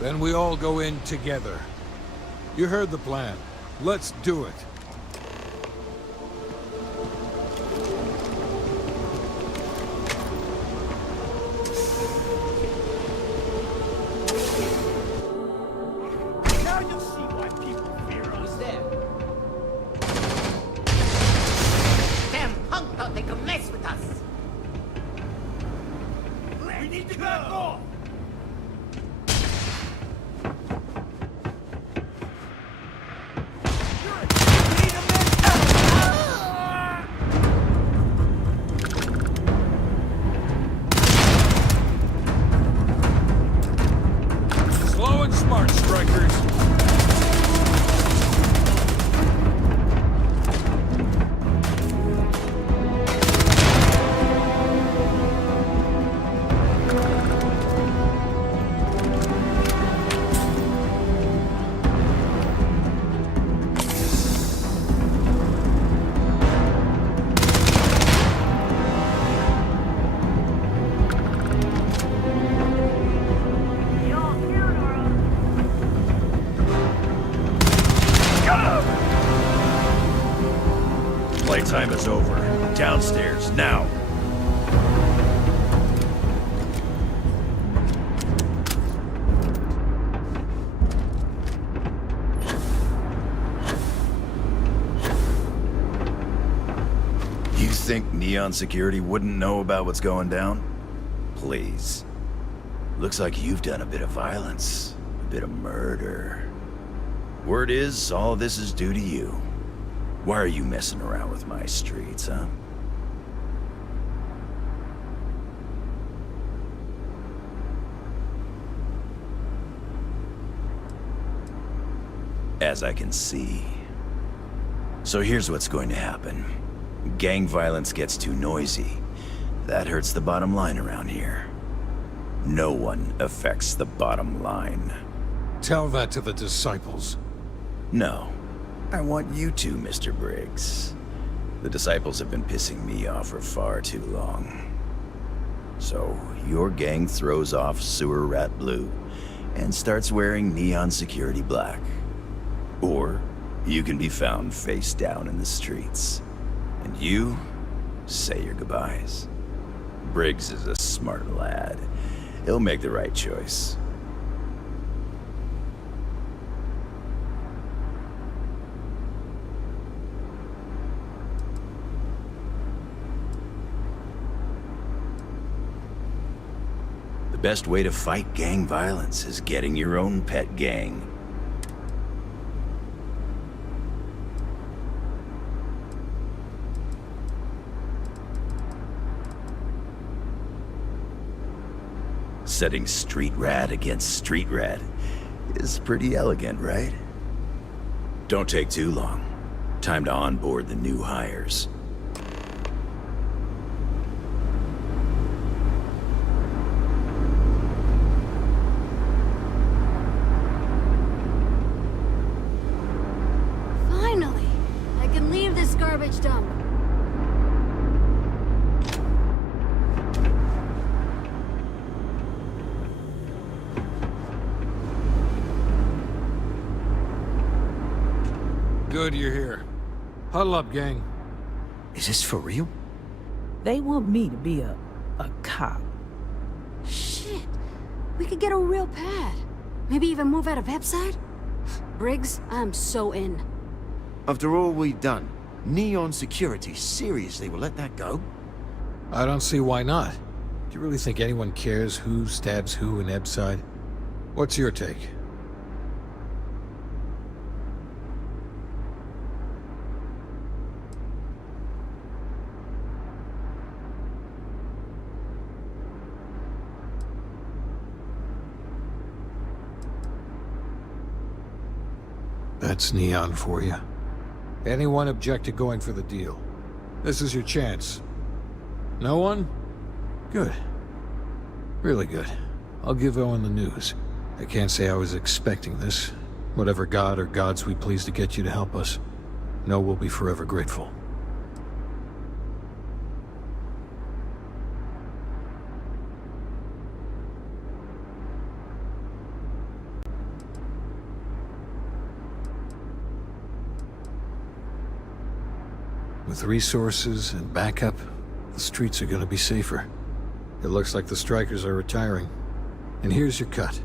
Then we all go in together. You heard the plan. Let's do it. Now you'll see why people fear us. Who's there? Damn punk thought they could mess with us. We need to back off. Slow and smart, strikers. Playtime is over. Downstairs, now! You think Neon Security wouldn't know about what's going down? Please. Looks like you've done a bit of violence. A bit of murder. Word is, all this is due to you. Why are you messing around with my streets, huh? As I can see. So here's what's going to happen. Gang violence gets too noisy. That hurts the bottom line around here. No one affects the bottom line. Tell that to the disciples. No. I want you to, Mr. Briggs. The disciples have been pissing me off for far too long. So, your gang throws off Sewer Rat Blue and starts wearing Neon Security Black. Or, you can be found face down in the streets. And you say your goodbyes. Briggs is a smart lad. He'll make the right choice. The best way to fight gang violence is getting your own pet gang. Setting street rat against street rat is pretty elegant, right? Don't take too long. Time to onboard the new hires. Finally! I can leave this garbage dump. Good you're here. Huddle up, gang. Is this for real? They want me to be a cop. Shit! We could get a real pad. Maybe even move out of Epside? Briggs, I'm so in. After all we've done, Neon Security seriously will let that go? I don't see why not. Do you really think anyone cares who stabs who in Ebside? What's your take? That's Neon for you. Anyone object to going for the deal? This is your chance. No one? Good. Really good. I'll give Owen the news. I can't say I was expecting this. Whatever god or gods we please to get you to help us, know we'll be forever grateful. With resources and backup, the streets are gonna be safer. It looks like the strikers are retiring. And here's your cut.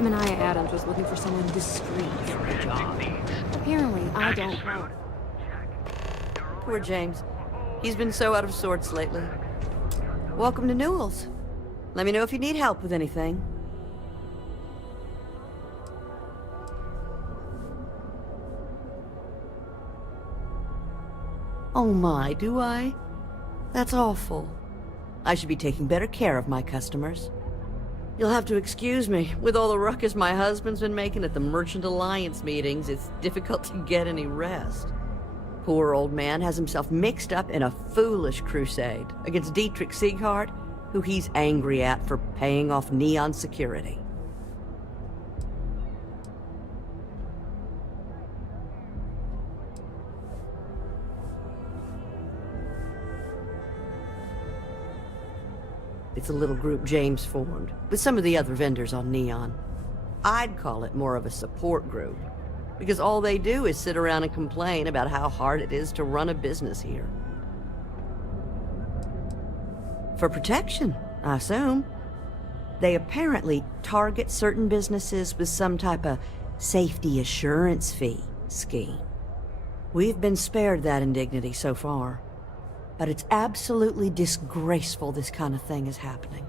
Mania Adams was looking for someone discreet for the job. Apparently, I don't know. Poor James. He's been so out of sorts lately. Welcome to Newell's. Let me know if you need help with anything. Oh my, do I? That's awful. I should be taking better care of my customers. You'll have to excuse me. With all the ruckus my husband's been making at the Merchant Alliance meetings, it's difficult to get any rest. Poor old man has himself mixed up in a foolish crusade against Dietrich Sieghart, who he's angry at for paying off Neon Security. It's a little group James formed, with some of the other vendors on Neon. I'd call it more of a support group, because all they do is sit around and complain about how hard it is to run a business here. For protection, I assume. They apparently target certain businesses with some type of safety assurance fee scheme. We've been spared that indignity so far. But it's absolutely disgraceful this kind of thing is happening.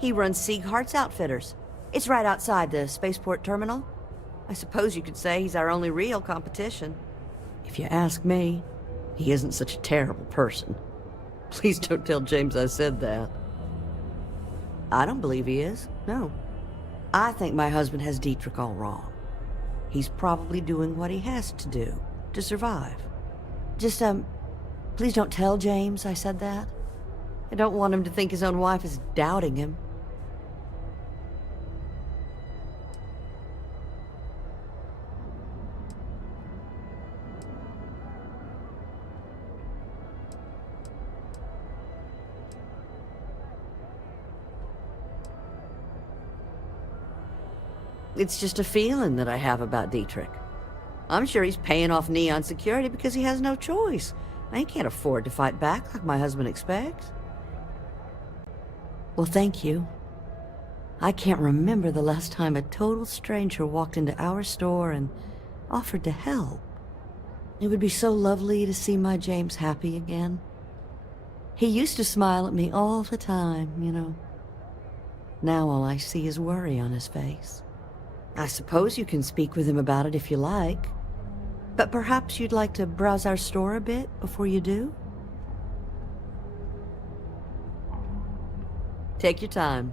He runs Sieghart's Outfitters. It's right outside the spaceport terminal. I suppose you could say he's our only real competition. If you ask me, He isn't such a terrible person. Please don't tell James I said that. I don't believe he is, no. I think my husband has Dietrich all wrong. He's probably doing what he has to do to survive. Just, please don't tell James I said that. I don't want him to think his own wife is doubting him. It's just a feeling that I have about Dietrich. I'm sure he's paying off Neon security because he has no choice. I can't afford to fight back like my husband expects. Well, thank you. I can't remember the last time a total stranger walked into our store and offered to help. It would be so lovely to see my James happy again. He used to smile at me all the time, you know. Now all I see is worry on his face. I suppose you can speak with him about it if you like. But perhaps you'd like to browse our store a bit before you do? Take your time.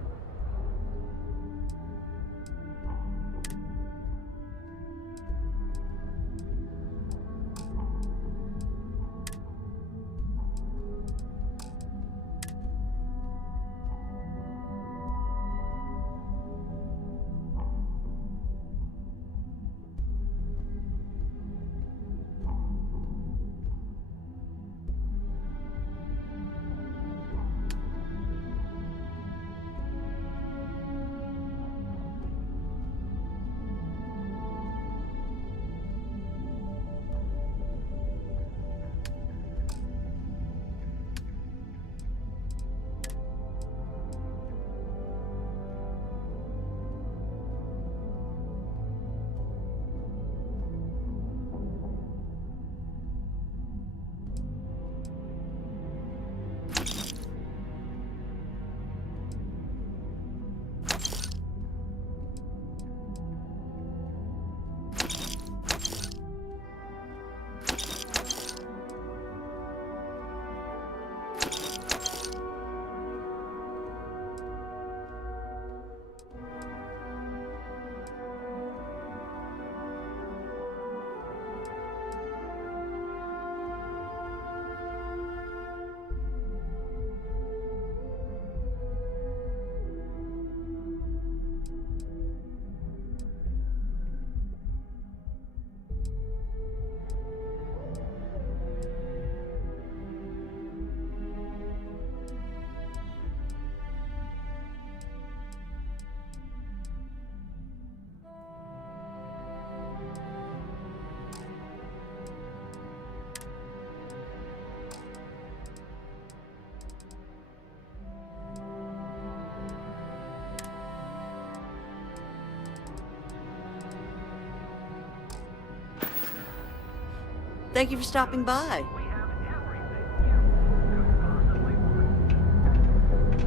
Thank you for stopping by.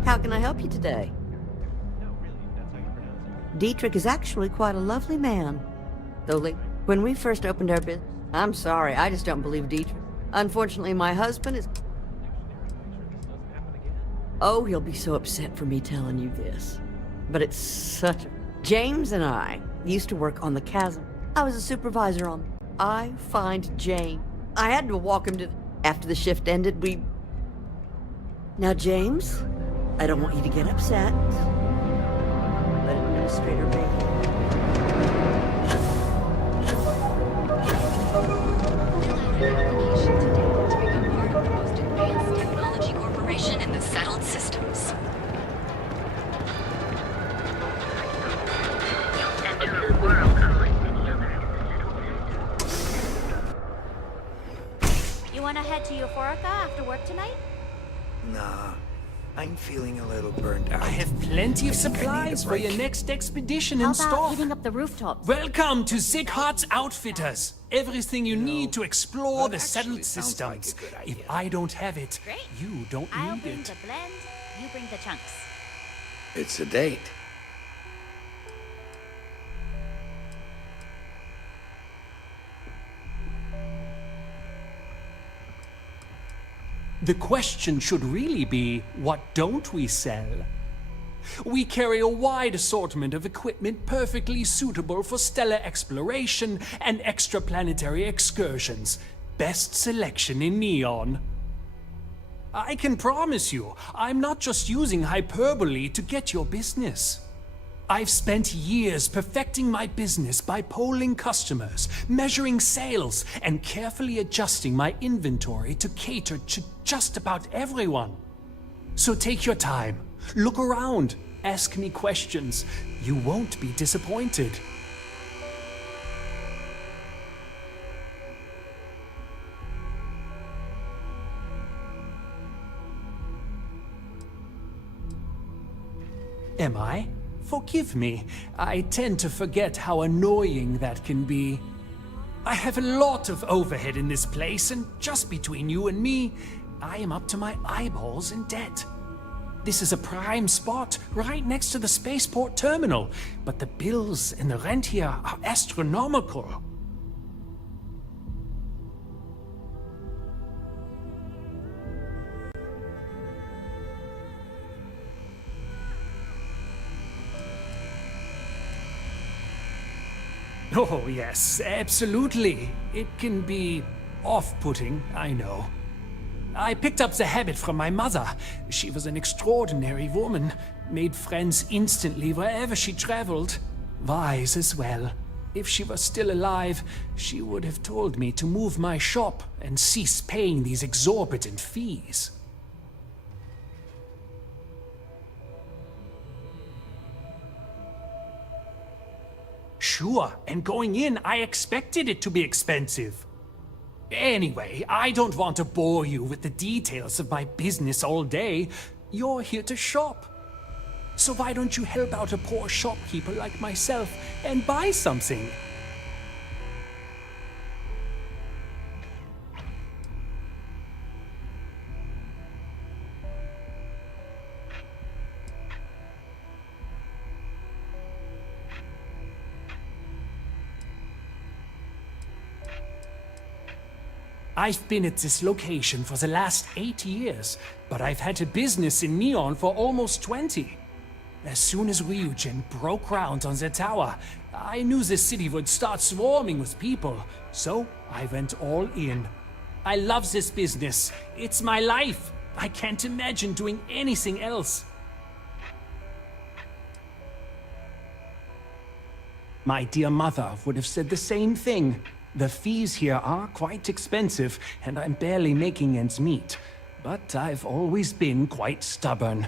How can I help you today? Dietrich is actually quite a lovely man. Though when we first opened our business... I'm sorry, I just don't believe Dietrich. Unfortunately, my husband is... Oh, he'll be so upset for me telling you this. But it's such a... James and I used to work on the chasm. I was a supervisor on... I find James. I had to walk him to... After the shift ended, we... Now, James, I don't want you to get upset. Let Administrator be. Technology Corporation in the settled systems. You wanna head to Euphorica after work tonight? Nah, I'm feeling a little burnt out. I have plenty of I think I need a supplies for your break. next expedition How in about stock. hitting up the rooftops? Welcome to Zighart's Outfitters. Everything you need to explore the settled systems. If I don't have it, you don't I'll need bring it. the blend, you bring the chunks. It's a date. The question should really be, what don't we sell? We carry a wide assortment of equipment perfectly suitable for stellar exploration and extraplanetary excursions. Best selection in Neon. I can promise you, I'm not just using hyperbole to get your business. I've spent years perfecting my business by polling customers, measuring sales, and carefully adjusting my inventory to cater to just about everyone. So take your time, look around, ask me questions. You won't be disappointed. Am I? Forgive me. I tend to forget how annoying that can be. I have a lot of overhead in this place, and just between you and me, I am up to my eyeballs in debt. This is a prime spot, right next to the spaceport terminal, but the bills and the rent here are astronomical. Oh, yes, absolutely. It can be off-putting, I know. I picked up the habit from my mother. She was an extraordinary woman, made friends instantly wherever she traveled. Wise as well. If she was still alive, she would have told me to move my shop and cease paying these exorbitant fees. Sure, and going in, I expected it to be expensive. Anyway, I don't want to bore you with the details of my business all day. You're here to shop. So why don't you help out a poor shopkeeper like myself and buy something? I've been at this location for the last 8 years, but I've had a business in Neon for almost 20. As soon as Ryujin broke ground on the tower, I knew the city would start swarming with people, so I went all in. I love this business. It's my life. I can't imagine doing anything else. My dear mother would have said the same thing. The fees here are quite expensive, and I'm barely making ends meet. But I've always been quite stubborn.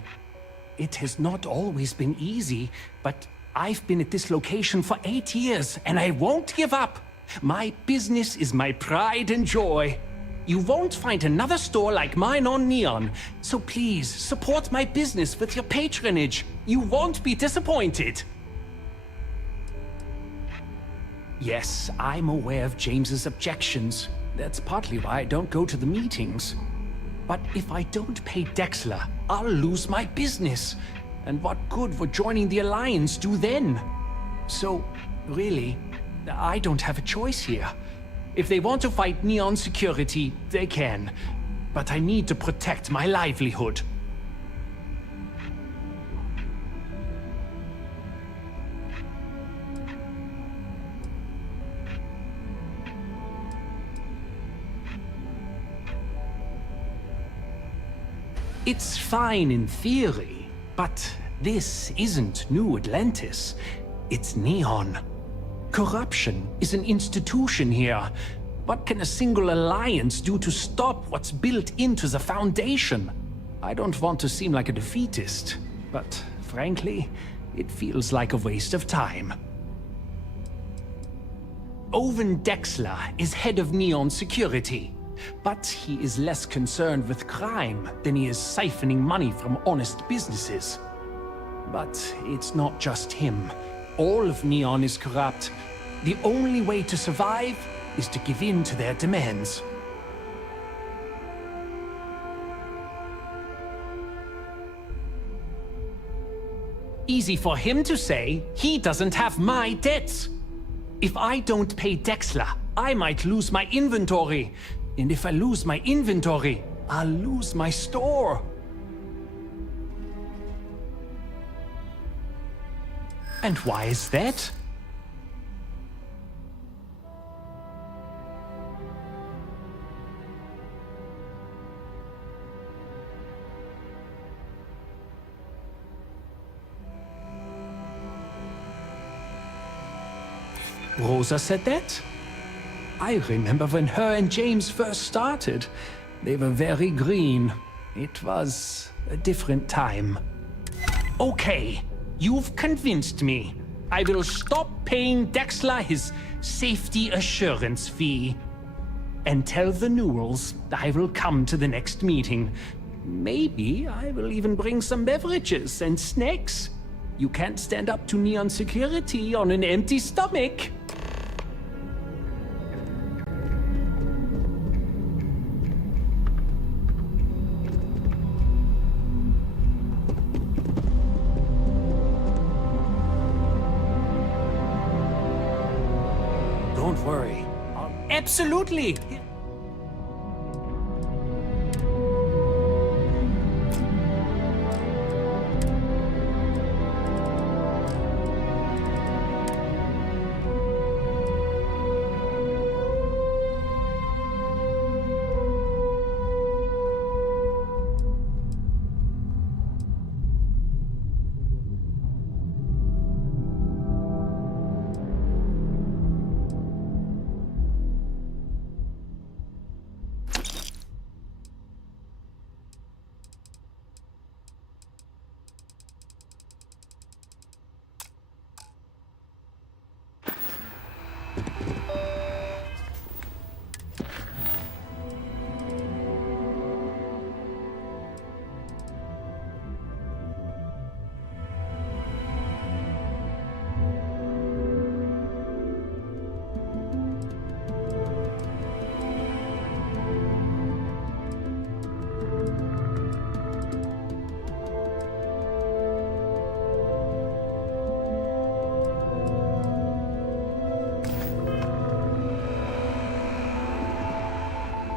It has not always been easy, but I've been at this location for 8 years, and I won't give up. My business is my pride and joy. You won't find another store like mine on Neon, so please support my business with your patronage. You won't be disappointed. Yes, I'm aware of James's objections. That's partly why I don't go to the meetings. But if I don't pay Dexler, I'll lose my business. And what good would joining the Alliance do then? So, really, I don't have a choice here. If they want to fight Neon security, they can. But I need to protect my livelihood. It's fine in theory, but this isn't New Atlantis. It's Neon. Corruption is an institution here. What can a single alliance do to stop what's built into the foundation? I don't want to seem like a defeatist, but frankly, it feels like a waste of time. Owen Dexler is head of Neon Security. But he is less concerned with crime than he is siphoning money from honest businesses. But it's not just him. All of Neon is corrupt. The only way to survive is to give in to their demands. Easy for him to say, he doesn't have my debts. If I don't pay Dexler, I might lose my inventory. And if I lose my inventory, I'll lose my store. And why is that? Rosa said that? I remember when her and James first started. They were very green. It was a different time. Okay, you've convinced me. I will stop paying Dexler his safety assurance fee. And tell the Newells I will come to the next meeting. Maybe I will even bring some beverages and snacks. You can't stand up to Neon security on an empty stomach. Don't worry. Absolutely.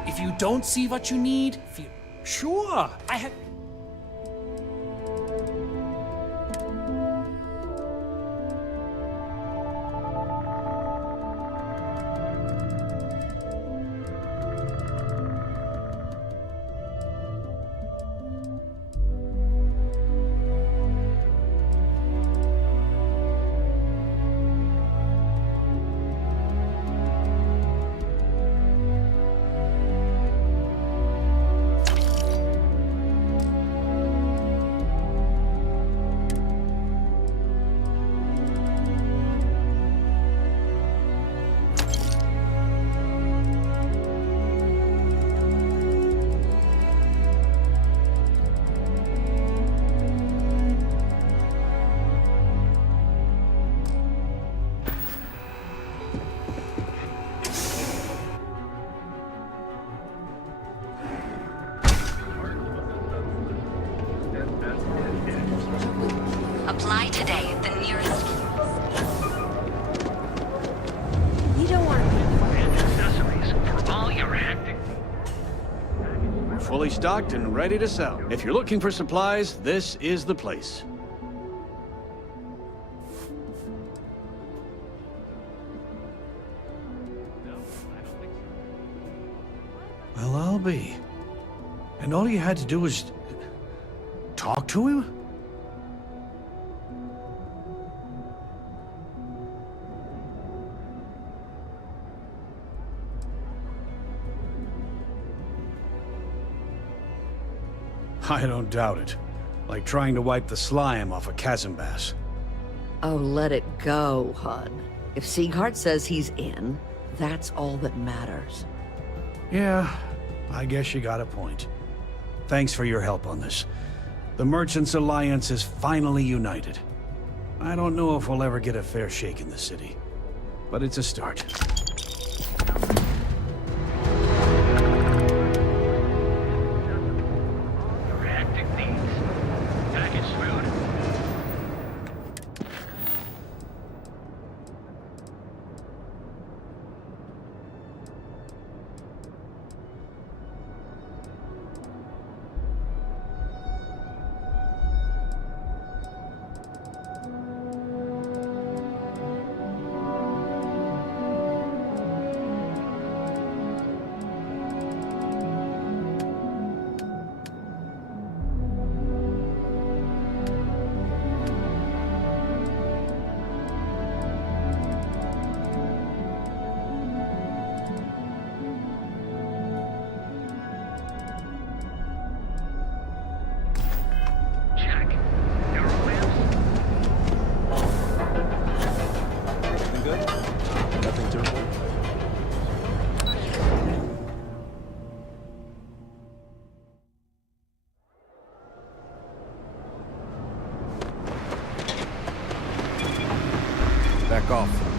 If you don't see what you need, feel sure. I have. Apply today at the nearest. You don't want Accessories for all your hectic. We're fully stocked and ready to sell. If you're looking for supplies, this is the place. Well, I'll be. And all you had to do was talk to him? I don't doubt it. Like trying to wipe the slime off a chasm bass. Oh, let it go, Hud. If Sieghart says he's in, that's all that matters. Yeah, I guess you got a point. Thanks for your help on this. The Merchants Alliance is finally united. I don't know if we'll ever get a fair shake in the city, but it's a start. Your hectic needs. Package food. Back off.